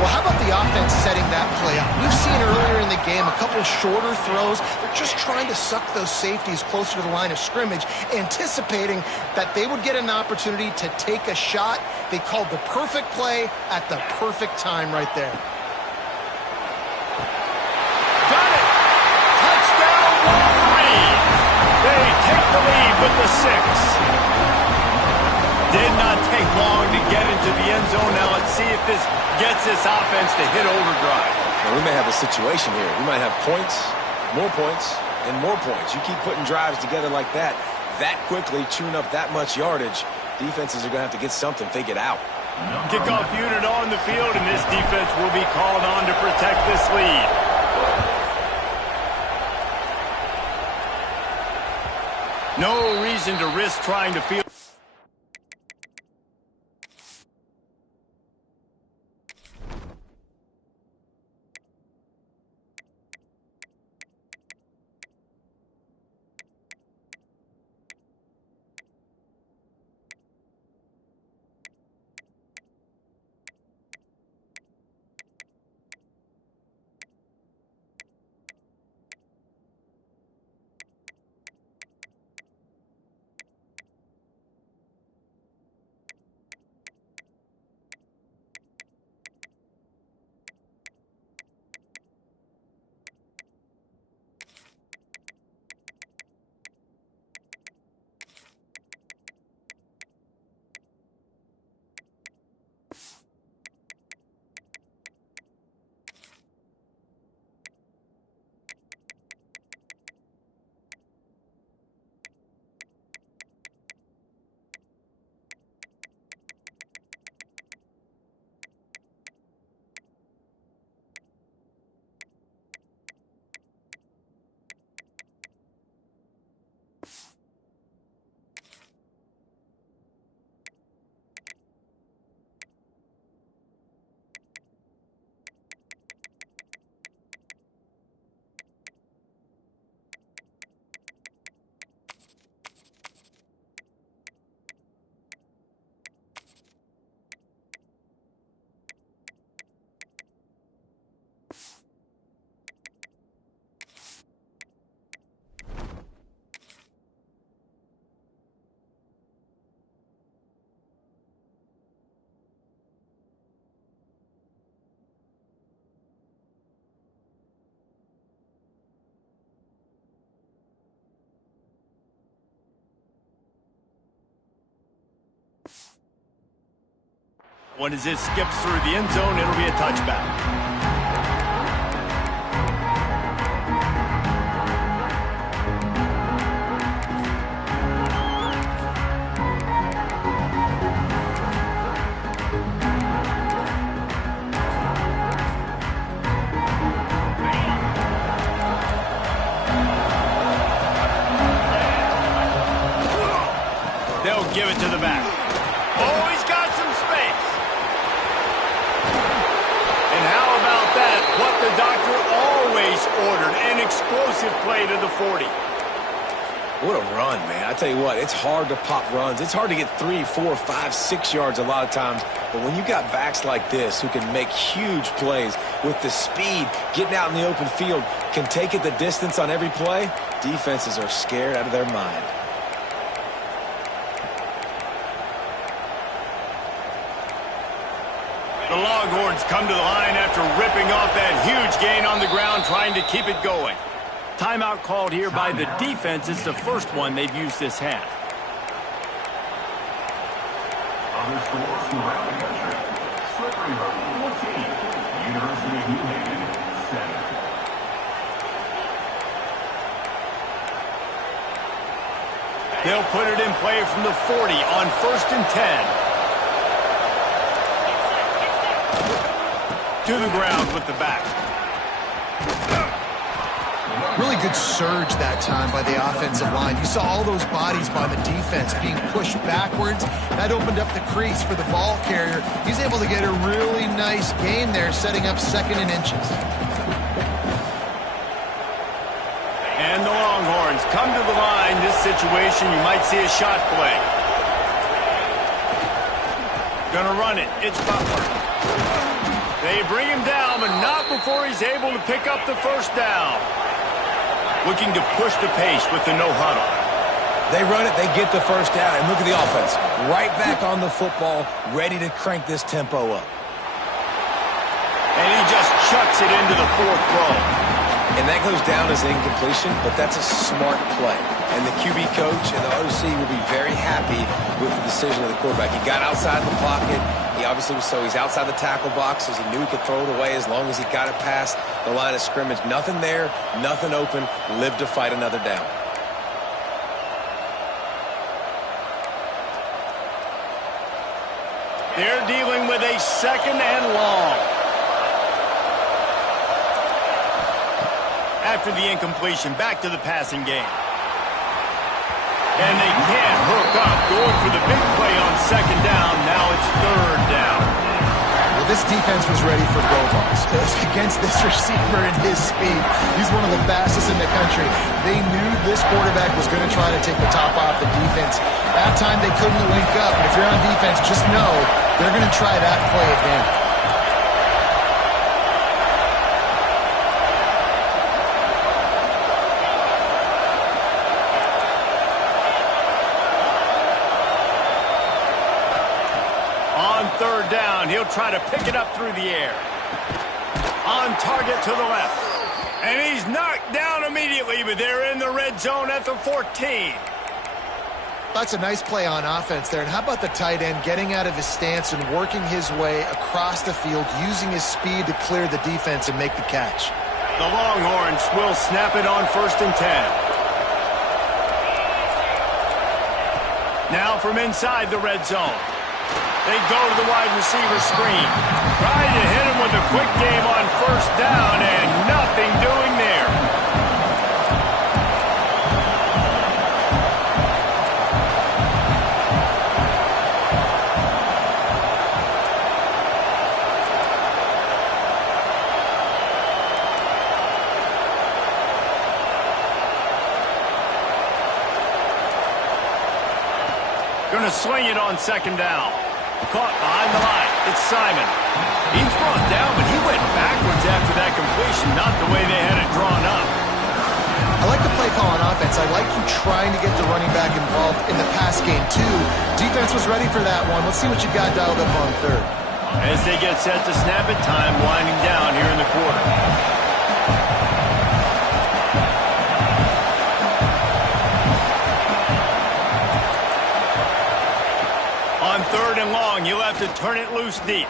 Well, how about the offense setting that play up? We've seen earlier in the game a couple shorter throws. They're just trying to suck those safeties closer to the line of scrimmage, anticipating that they would get an opportunity to take a shot. They called the perfect play at the perfect time right there. Got it! Touchdown, Wolverines! They take the lead with the 6. Did not take long to get into the end zone. Now let's see if this gets this offense to hit overdrive. Now, we may have a situation here. We might have points, and more points. You keep putting drives together like that quickly, chewing up that much yardage, defenses are going to have to get something figured out. Kickoff unit on the field, and this defense will be called on to protect this lead. No reason to risk trying to field. When as it skips through the end zone, it'll be a touchback. They'll give it to the back. Oh, he's got some space. And how about that? What the doctor always ordered, an explosive play to the 40. What a run, man. I tell you what, it's hard to pop runs. It's hard to get 3, 4, 5, 6 yards a lot of times. But when you got backs like this who can make huge plays with the speed, getting out in the open field, can take it the distance on every play, defenses are scared out of their mind. The Longhorns come to the line after ripping off that huge gain on the ground, trying to keep it going. Timeout called here by the defense. It's the first one they've used this half. Other scores from around the country. Slippery Rock 14, University of New Haven 7. They'll put it in play from the 40 on 1st and 10. To the ground with the back. Really good surge that time by the offensive line. You saw all those bodies by the defense being pushed backwards. That opened up the crease for the ball carrier. He's able to get a really nice gain there, setting up 2nd and inches. And the Longhorns come to the line. This situation, you might see a shot play. Gonna run it. It's Butler. They bring him down, but not before he's able to pick up the first down. Looking to push the pace with the no huddle. They run it, they get the first down, and look at the offense. Right back on the football, ready to crank this tempo up. And he just chucks it into the 4th row. And that goes down as an incompletion, but that's a smart play. And the QB coach and the OC will be very happy with the decision of the quarterback. He got outside the pocket. He obviously was he's outside the tackle boxes. He knew he could throw it away as long as he got it past the line of scrimmage. Nothing there, nothing open. Live to fight another down. They're dealing with a 2nd and long. After the incompletion, back to the passing game. And they can't hook up, going for the big play on 2nd down. Now it's 3rd down. Well, this defense was ready for go-balls. Against this receiver and his speed, he's one of the fastest in the country. They knew this quarterback was going to try to take the top off the defense. That time they couldn't link up. And if you're on defense, just know they're going to try that play again. On 3rd down, he'll try to pick it up through the air. On target to the left. And he's knocked down immediately, but they're in the red zone at the 14. That's a nice play on offense there. And how about the tight end getting out of his stance and working his way across the field, using his speed to clear the defense and make the catch. The Longhorns will snap it on 1st and 10. Now from inside the red zone. They go to the wide receiver screen. Trying to hit him with a quick game on 1st down, and nothing doing there. Going to swing it on 2nd down. Caught behind the line. It's Simon. He's brought down, but he went backwards after that completion, not the way they had it drawn up. I like the play call on offense. I like you trying to get the running back involved in the pass game, too. Defense was ready for that one. Let's see what you got dialed up on 3rd. As they get set to snap it, time winding down here in the quarter. On 3rd and long, you'll have to turn it loose deep.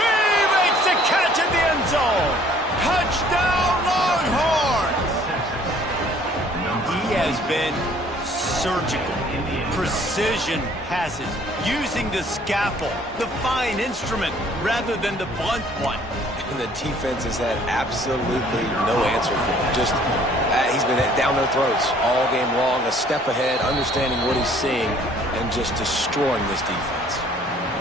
He makes the catch in the end zone. Touchdown, Longhorns! He has been surgical. Precision passes, using the scalpel, the fine instrument, rather than the blunt one. And the defense has had absolutely no answer for him. Just, he's been down their throats all game long, a step ahead, understanding what he's seeing, and just destroying this defense.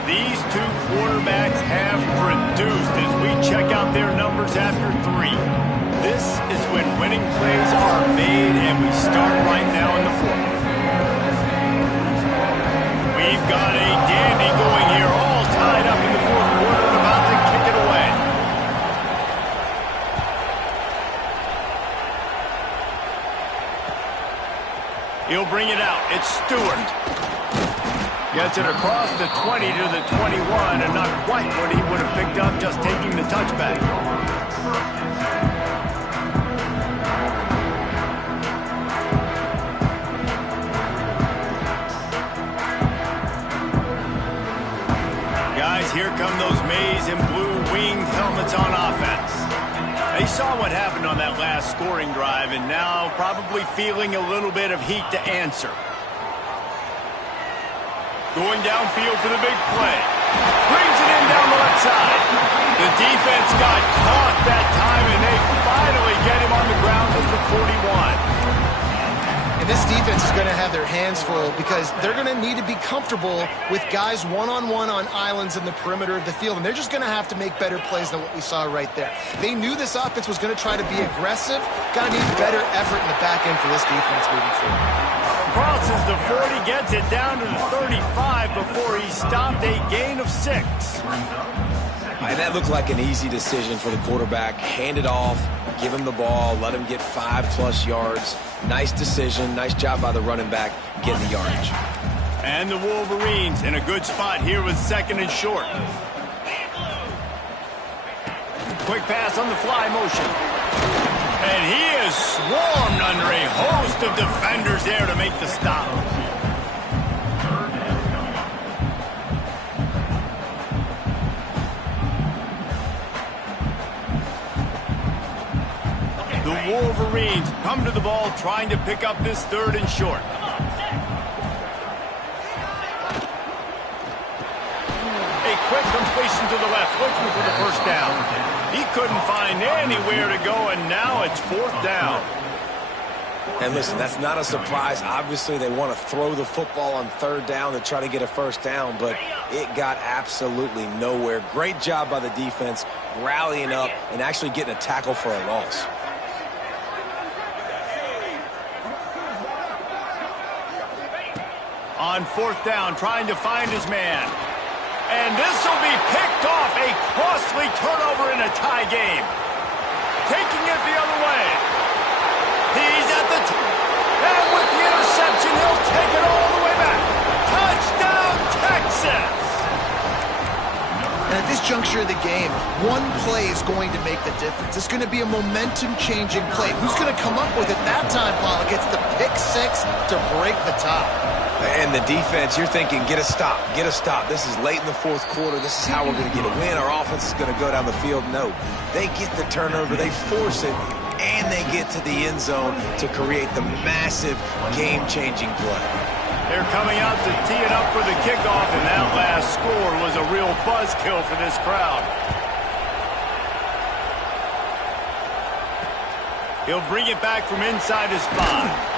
These two quarterbacks have produced as we check out their numbers after 3. This is when winning winning plays are made, and we start right now in the fourth. We've got a dandy going here, all tied up in the fourth quarter and about to kick it away. He'll bring it out. It's Stewart. Gets it across the 20 to the 21, and not quite what he would have picked up just taking the touchback. Guys, here come those maize and blue winged helmets on offense. They saw what happened on that last scoring drive, and now probably feeling a little bit of heat to answer. Going downfield for the big play. Brings it in down the left side. The defense got caught that time, and they finally get him on the ground at the 41. And this defense is going to have their hands full because they're going to need to be comfortable with guys one-on-one on islands in the perimeter of the field. And they're just going to have to make better plays than what we saw right there. They knew this offense was going to try to be aggressive. Got to need better effort in the back end for this defense moving forward. Crosses the 40, gets it down to the 35 before he stopped, a gain of 6. And that looked like an easy decision for the quarterback. Hand it off, give him the ball, let him get 5+ yards. Nice decision. Nice job by the running back getting the yardage. And the Wolverines in a good spot here with 2nd and short. Quick pass on the fly motion. And he is swarmed under a host of defenders there to make the stop. The Wolverines come to the ball trying to pick up this 3rd and short. A quick completion to the left, looking for the first down. He couldn't find anywhere to go, and now it's 4th down. And listen, that's not a surprise. Obviously, they want to throw the football on 3rd down to try to get a first down, but it got absolutely nowhere. Great job by the defense, rallying up and actually getting a tackle for a loss. On 4th down, trying to find his man. And this will be picked off. A costly turnover in a tie game. Taking it the other way. He's at the and with the interception, he'll take it all the way back. Touchdown, Texas! And at this juncture of the game, one play is going to make the difference. It's going to be a momentum-changing play. Who's going to come up with it that time, Pollock? It's the pick 6 to break the tie. And the defense, you're thinking, get a stop, get a stop. This is late in the 4th quarter. This is how we're going to get a win. Our offense is going to go down the field. No, they get the turnover, they force it, and they get to the end zone to create the massive game-changing play. They're coming out to tee it up for the kickoff, and that last score was a real buzzkill for this crowd. He'll bring it back from inside his 5.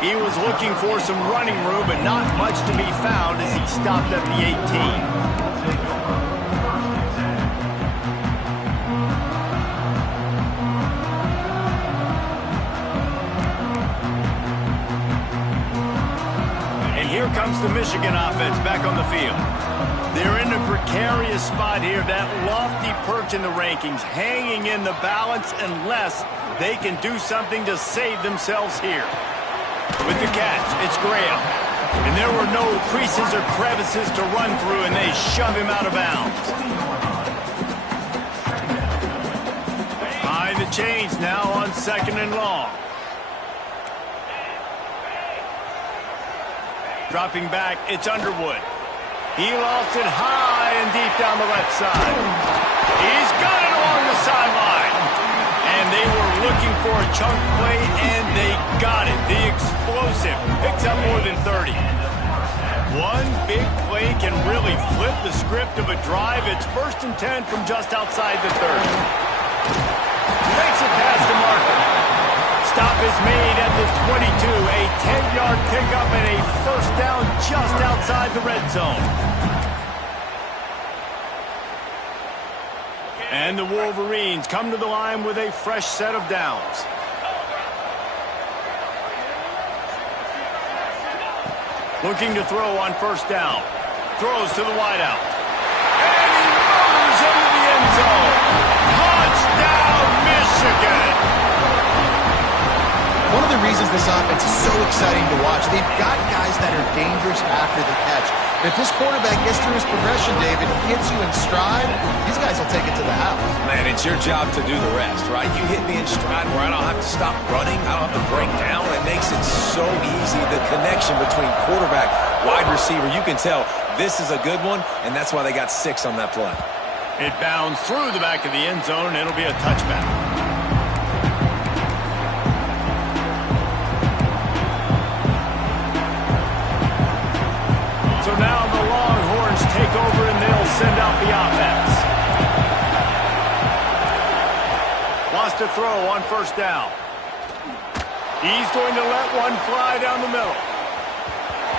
He was looking for some running room, but not much to be found as he stopped at the 18. And here comes the Michigan offense back on the field. They're in a precarious spot here, that lofty perch in the rankings, hanging in the balance unless they can do something to save themselves here. With the catch, it's Graham. And there were no creases or crevices to run through, and they shove him out of bounds. Behind the chains now on 2nd and long. Dropping back, it's Underwood. He lost it high and deep down the left side. He's got it along the sideline. And they were looking for a chunk play, and they got it. The explosive picks up more than 30. One big play can really flip the script of a drive. It's 1st and 10 from just outside the 30. Makes it past the marker. Stop is made at the 22. A 10-yard pickup and a first down just outside the red zone. And the Wolverines come to the line with a fresh set of downs. Looking to throw on first down. Throws to the wideout. And he murders into the end zone. Touchdown, Michigan! One of the reasons this offense is so exciting to watch, they've got guys that are dangerous after the catch. If this quarterback gets through his progression, David, hits you in stride, these guys will take it to the house. Man, it's your job to do the rest, right? You hit me in stride where I don't have to stop running, I don't have to break down. It makes it so easy. The connection between quarterback, wide receiver, you can tell this is a good one, and that's why they got 6 on that play. It bounds through the back of the end zone, and it'll be a touchback. So now the Longhorns take over, and they'll send out the offense. Wants to throw on first down. He's going to let one fly down the middle.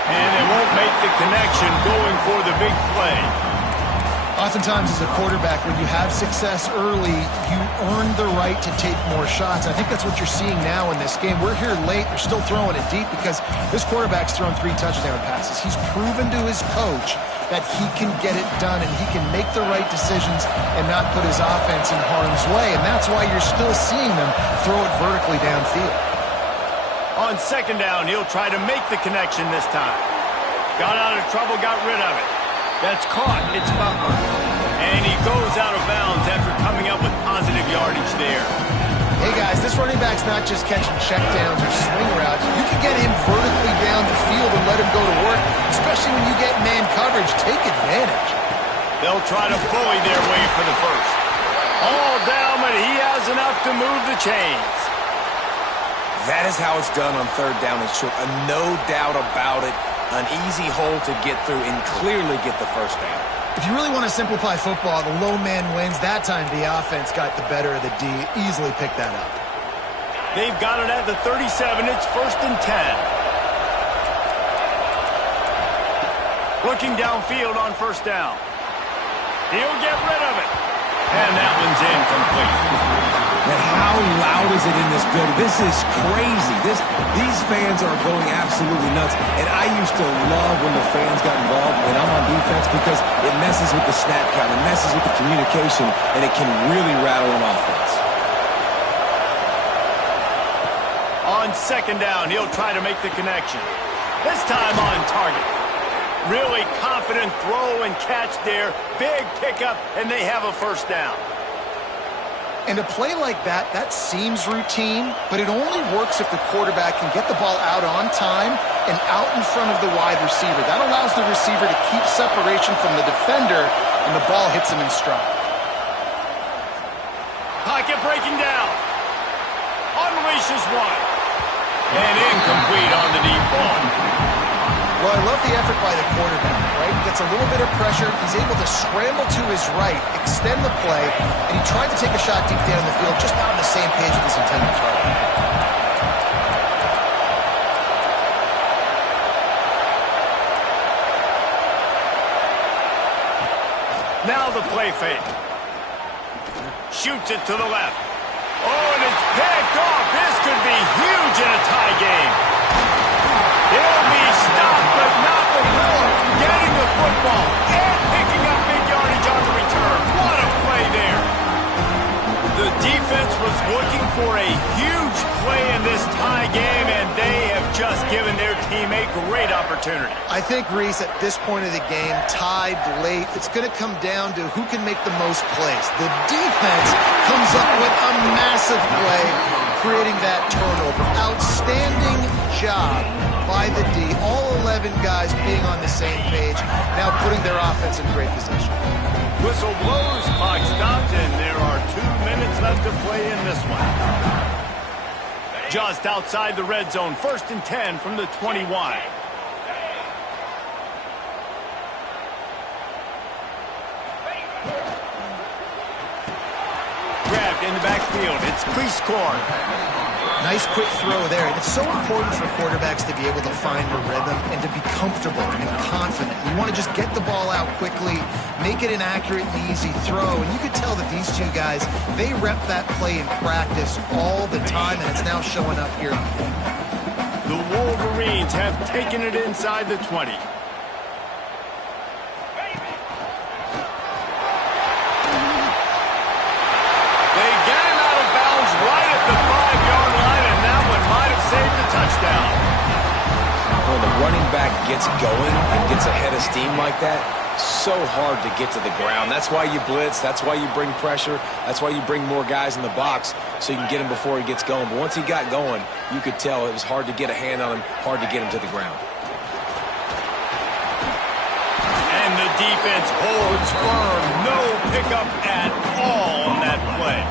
And they won't make the connection going for the big play. Oftentimes as a quarterback, when you have success early, you earn the right to take more shots. I think that's what you're seeing now in this game. We're here late. They're still throwing it deep because this quarterback's thrown 3 touchdown passes. He's proven to his coach that he can get it done and he can make the right decisions and not put his offense in harm's way. And that's why you're still seeing them throw it vertically downfield. On second down, he'll try to make the connection this time. Got out of trouble, got rid of it. That's caught. It's Butler. And he goes out of bounds after coming up with positive yardage there. Hey, guys, this running back's not just catching checkdowns or swing routes. You can get him vertically down the field and let him go to work, especially when you get man coverage. Take advantage. They'll try to bully their way for the first. All down, but he has enough to move the chains. That is how it's done on third down and short. No doubt about it. An easy hole to get through and clearly get the first down. If you really want to simplify football, the low man wins. That time the offense got the better of the D. Easily picked that up. They've got it at the 37. It's 1st and 10. Looking downfield on first down. He'll get rid of it. And that one's incomplete. Man, how loud is it in this building? This is crazy. These fans are going absolutely nuts. And I used to love when the fans got involved when I'm on defense because it messes with the snap count, it messes with the communication, and it can really rattle an offense. On second down, he'll try to make the connection. This time on target. Really confident throw and catch there. Big pickup, and they have a first down. And a play like that, that seems routine, but it only works if the quarterback can get the ball out on time and out in front of the wide receiver. That allows the receiver to keep separation from the defender, and the ball hits him in stride. Pocket breaking down. Unleashes one. And incomplete on the deep ball. Well, I love the effort by the quarterback, right? Gets a little bit of pressure. He's able to scramble to his right, extend the play, and he tried to take a shot deep down the field, just not on the same page with his intended target. Now the play fake. Shoots it to the left. Oh, and it's picked off. This could be huge in a tie game. He'll be stopped, but not before getting the football and picking up big yardage on the return. What a play there. The defense was looking for a huge play in this tie game, and they have just given their team a great opportunity. I think, Reese, at this point of the game, tied late, it's going to come down to who can make the most plays. The defense comes up with a massive play, creating that turnover. Outstanding job by the D. All 11 guys being on the same page, now putting their offense in great position. Whistle blows, clock stops, and there are 2 minutes left to play in this one. Just outside the red zone, 1st and 10 from the 21. Grabbed in the backfield. It's crease corn. Nice quick throw there. And it's so important for quarterbacks to be able to find a rhythm and to be comfortable and confident. You want to just get the ball out quickly, make it an accurate and easy throw. And you could tell that these two guys, they rep that play in practice all the time, and it's now showing up here. The Wolverines have taken it inside the 20. They get him out of bounds right at the 5-yard line, and that one might have saved the touchdown. When the running back gets going and gets ahead of steam like that, so hard to get to the ground. That's why you blitz. That's why you bring pressure. That's why you bring more guys in the box so you can get him before he gets going. But once he got going, you could tell it was hard to get a hand on him, hard to get him to the ground. And the defense holds firm. No pickup at all on that play.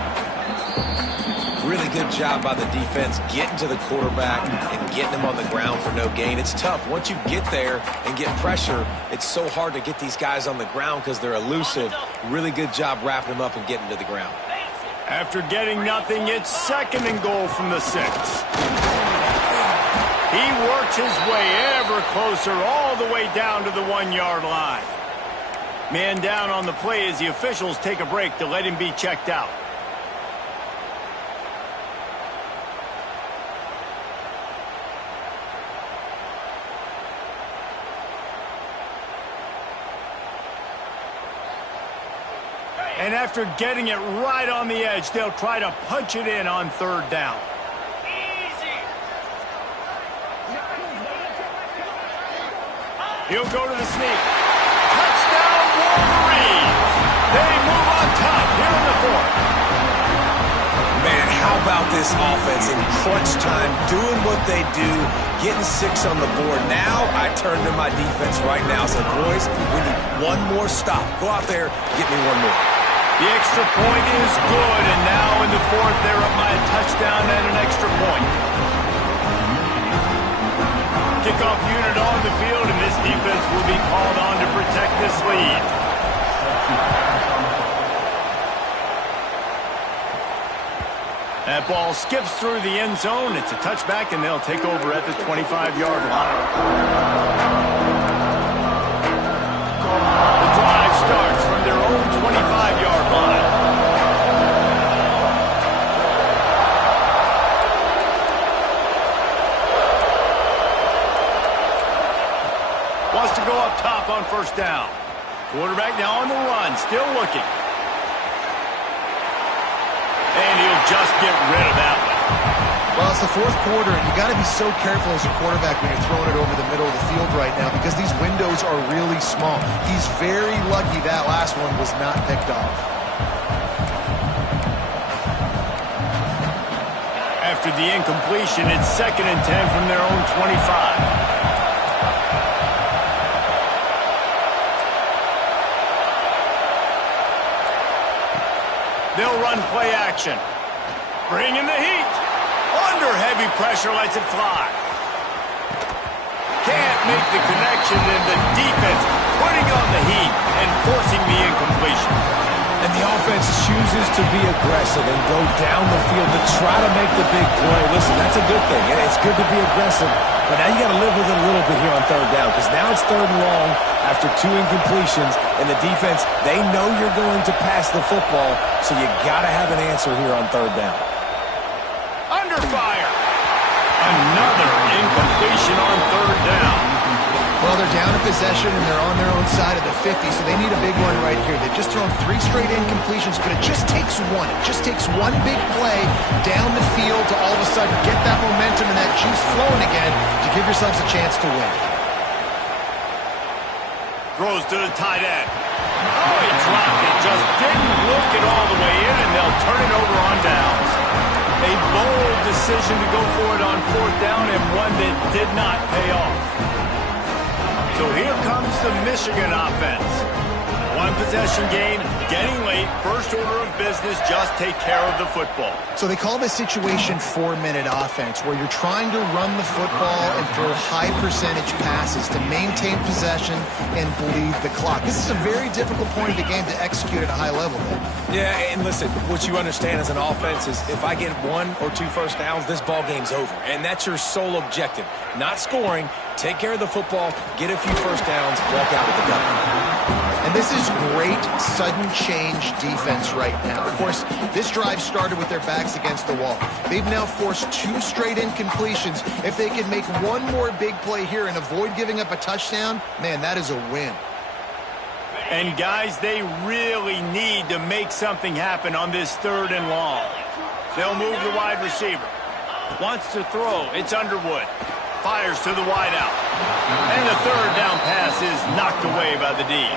Really good job by the defense getting to the quarterback and getting him on the ground for no gain. It's tough. Once you get there and get pressure, it's so hard to get these guys on the ground because they're elusive. Really good job wrapping them up and getting to the ground. After getting nothing, it's 2nd and goal from the 6. He works his way ever closer all the way down to the 1-yard line. Man down on the play as the officials take a break to let him be checked out. And after getting it right on the edge, they'll try to punch it in on 3rd down. He'll go to the sneak. Touchdown, Wolverines! They move on top here in the 4th. Man, how about this offense in crunch time, doing what they do, getting 6 on the board. Now I turn to my defense right now and say, boys, we need one more stop. Go out there, get me one more. The extra point is good, and now in the 4th, they're up by a touchdown and an extra point. Kickoff unit on the field, and this defense will be called on to protect this lead. That ball skips through the end zone. It's a touchback, and they'll take over at the 25-yard line. The drive starts from their own 25-yard line. Wants to go up top on 1st down. Quarterback now on the run, still looking. And he'll just get rid of that one. Well, it's the 4th quarter, and you got to be so careful as a quarterback when you're throwing it over the middle of the field right now because these windows are really small. He's very lucky that last one was not picked off. After the incompletion, it's 2nd and 10 from their own 25. They'll run play action. Bring in the heat. Under heavy pressure, lets it fly. Can't make the connection, and the defense putting on the heat and forcing the incompletion. And the offense chooses to be aggressive and go down the field to try to make the big play. Listen, that's a good thing. It's good to be aggressive, but now you got to live with it a little bit here on 3rd down because now it's 3rd and long after 2 incompletions, and the defense, they know you're going to pass the football, so you got to have an answer here on 3rd down. Under fire. Another incompletion on 3rd down. Well, they're down in possession, and they're on their own side of the 50, so they need a big one right here. They've just thrown 3 straight incompletions, but it just takes one. It just takes one big play down the field to all of a sudden get that momentum and that juice flowing again to give yourselves a chance to win. Throws to the tight end. Oh, he dropped it. Just didn't look it all the way in, and they'll turn it over on downs. A bold decision to go for it on 4th down, and one that did not pay off. So here comes the Michigan offense. 1 possession game, getting late, first order of business, just take care of the football. So they call this situation 4-minute offense, where you're trying to run the football and throw high percentage passes to maintain possession and bleed the clock. This is a very difficult point of the game to execute at a high level. Yeah, and listen, what you understand as an offense is if I get 1 or 2 first downs, this ball game's over. And that's your sole objective. Not scoring, take care of the football, get a few first downs, walk out with the W. And This is great sudden change defense right now. Of course, this drive started with their backs against the wall. They've now forced 2 straight incompletions. If they can make one more big play here and avoid giving up a touchdown, man, that is a win. And guys, they really need to make something happen on this 3rd and long. They'll move the wide receiver. Wants to throw. It's Underwood. Fires to the wideout. And the 3rd down pass is knocked away by the D.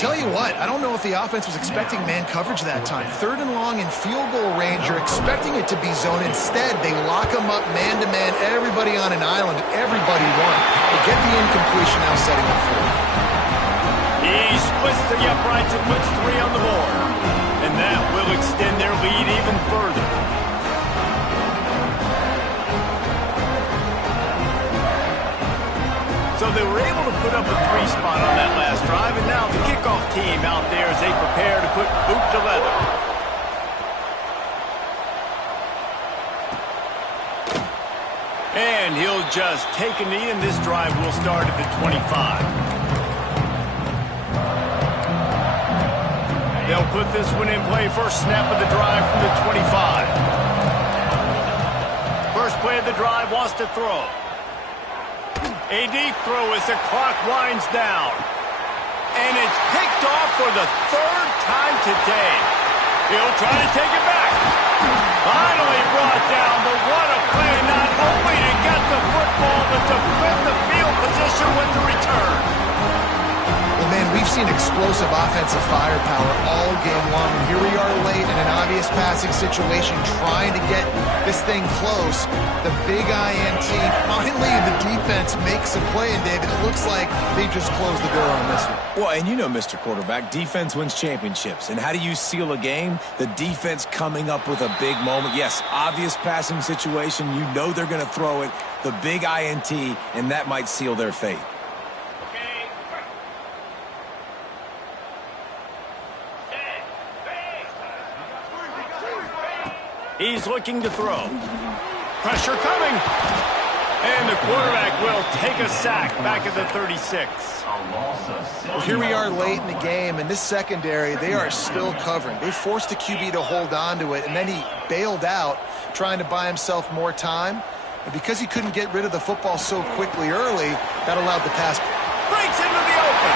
Tell you what, I don't know if the offense was expecting man coverage that time. 3rd and long in field goal range, you're expecting it to be zone. Instead, they lock them up man-to-man, everybody on an island, everybody won. They get the incompletion now setting up 4th. He splits the uprights and puts 3 on the board. And that will extend their lead even further. So they were able to put up a 3 spot on that last drive, and now the kickoff team out there as they prepare to put boot to leather. And he'll just take a knee, and this drive will start at the 25. They'll put this one in play. First snap of the drive from the 25. First play of the drive, wants to throw. A deep throw as the clock winds down. And it's picked off for the 3rd time today. He'll try to take it back. Finally brought down, but what a play. Not only to get the football, but to flip the field position with the return. Well, man, we've seen explosive offensive firepower all game long, and here we are late in an obvious passing situation trying to get this thing close. The big INT, finally the defense makes a play, and David, it looks like they just closed the door on this one. Well, and you know, Mr. Quarterback, defense wins championships. And how do you seal a game? The defense coming up with a big moment. Yes, obvious passing situation. You know they're going to throw it. The big INT, and that might seal their fate. He's looking to throw. Pressure coming. And the quarterback will take a sack back at the 36. Well, here we are late in the game, and this secondary, they are still covering. They forced the QB to hold on to it, and then he bailed out, trying to buy himself more time. And because he couldn't get rid of the football so quickly early, that allowed the pass. Breaks into the open.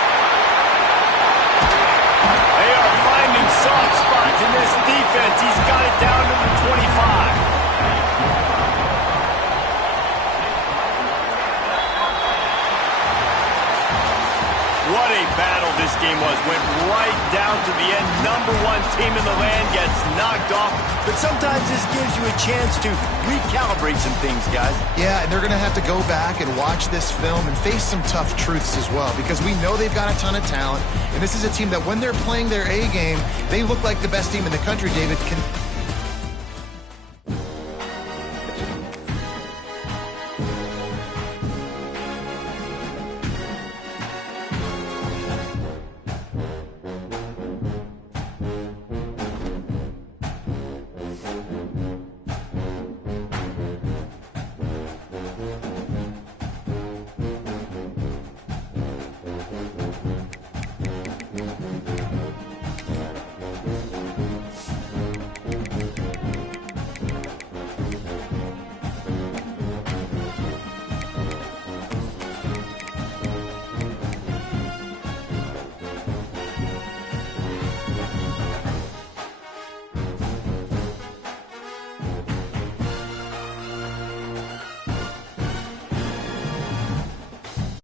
They are finding soft spots in this defense. He's got it down to the 25. What a battle this game was. Went right down to the end. #1 team in the land gets knocked off. But sometimes this gives you a chance to recalibrate some things, guys. Yeah, and they're going to have to go back and watch this film and face some tough truths as well, because we know they've got a ton of talent. And this is a team that when they're playing their A game, they look like the best team in the country, David.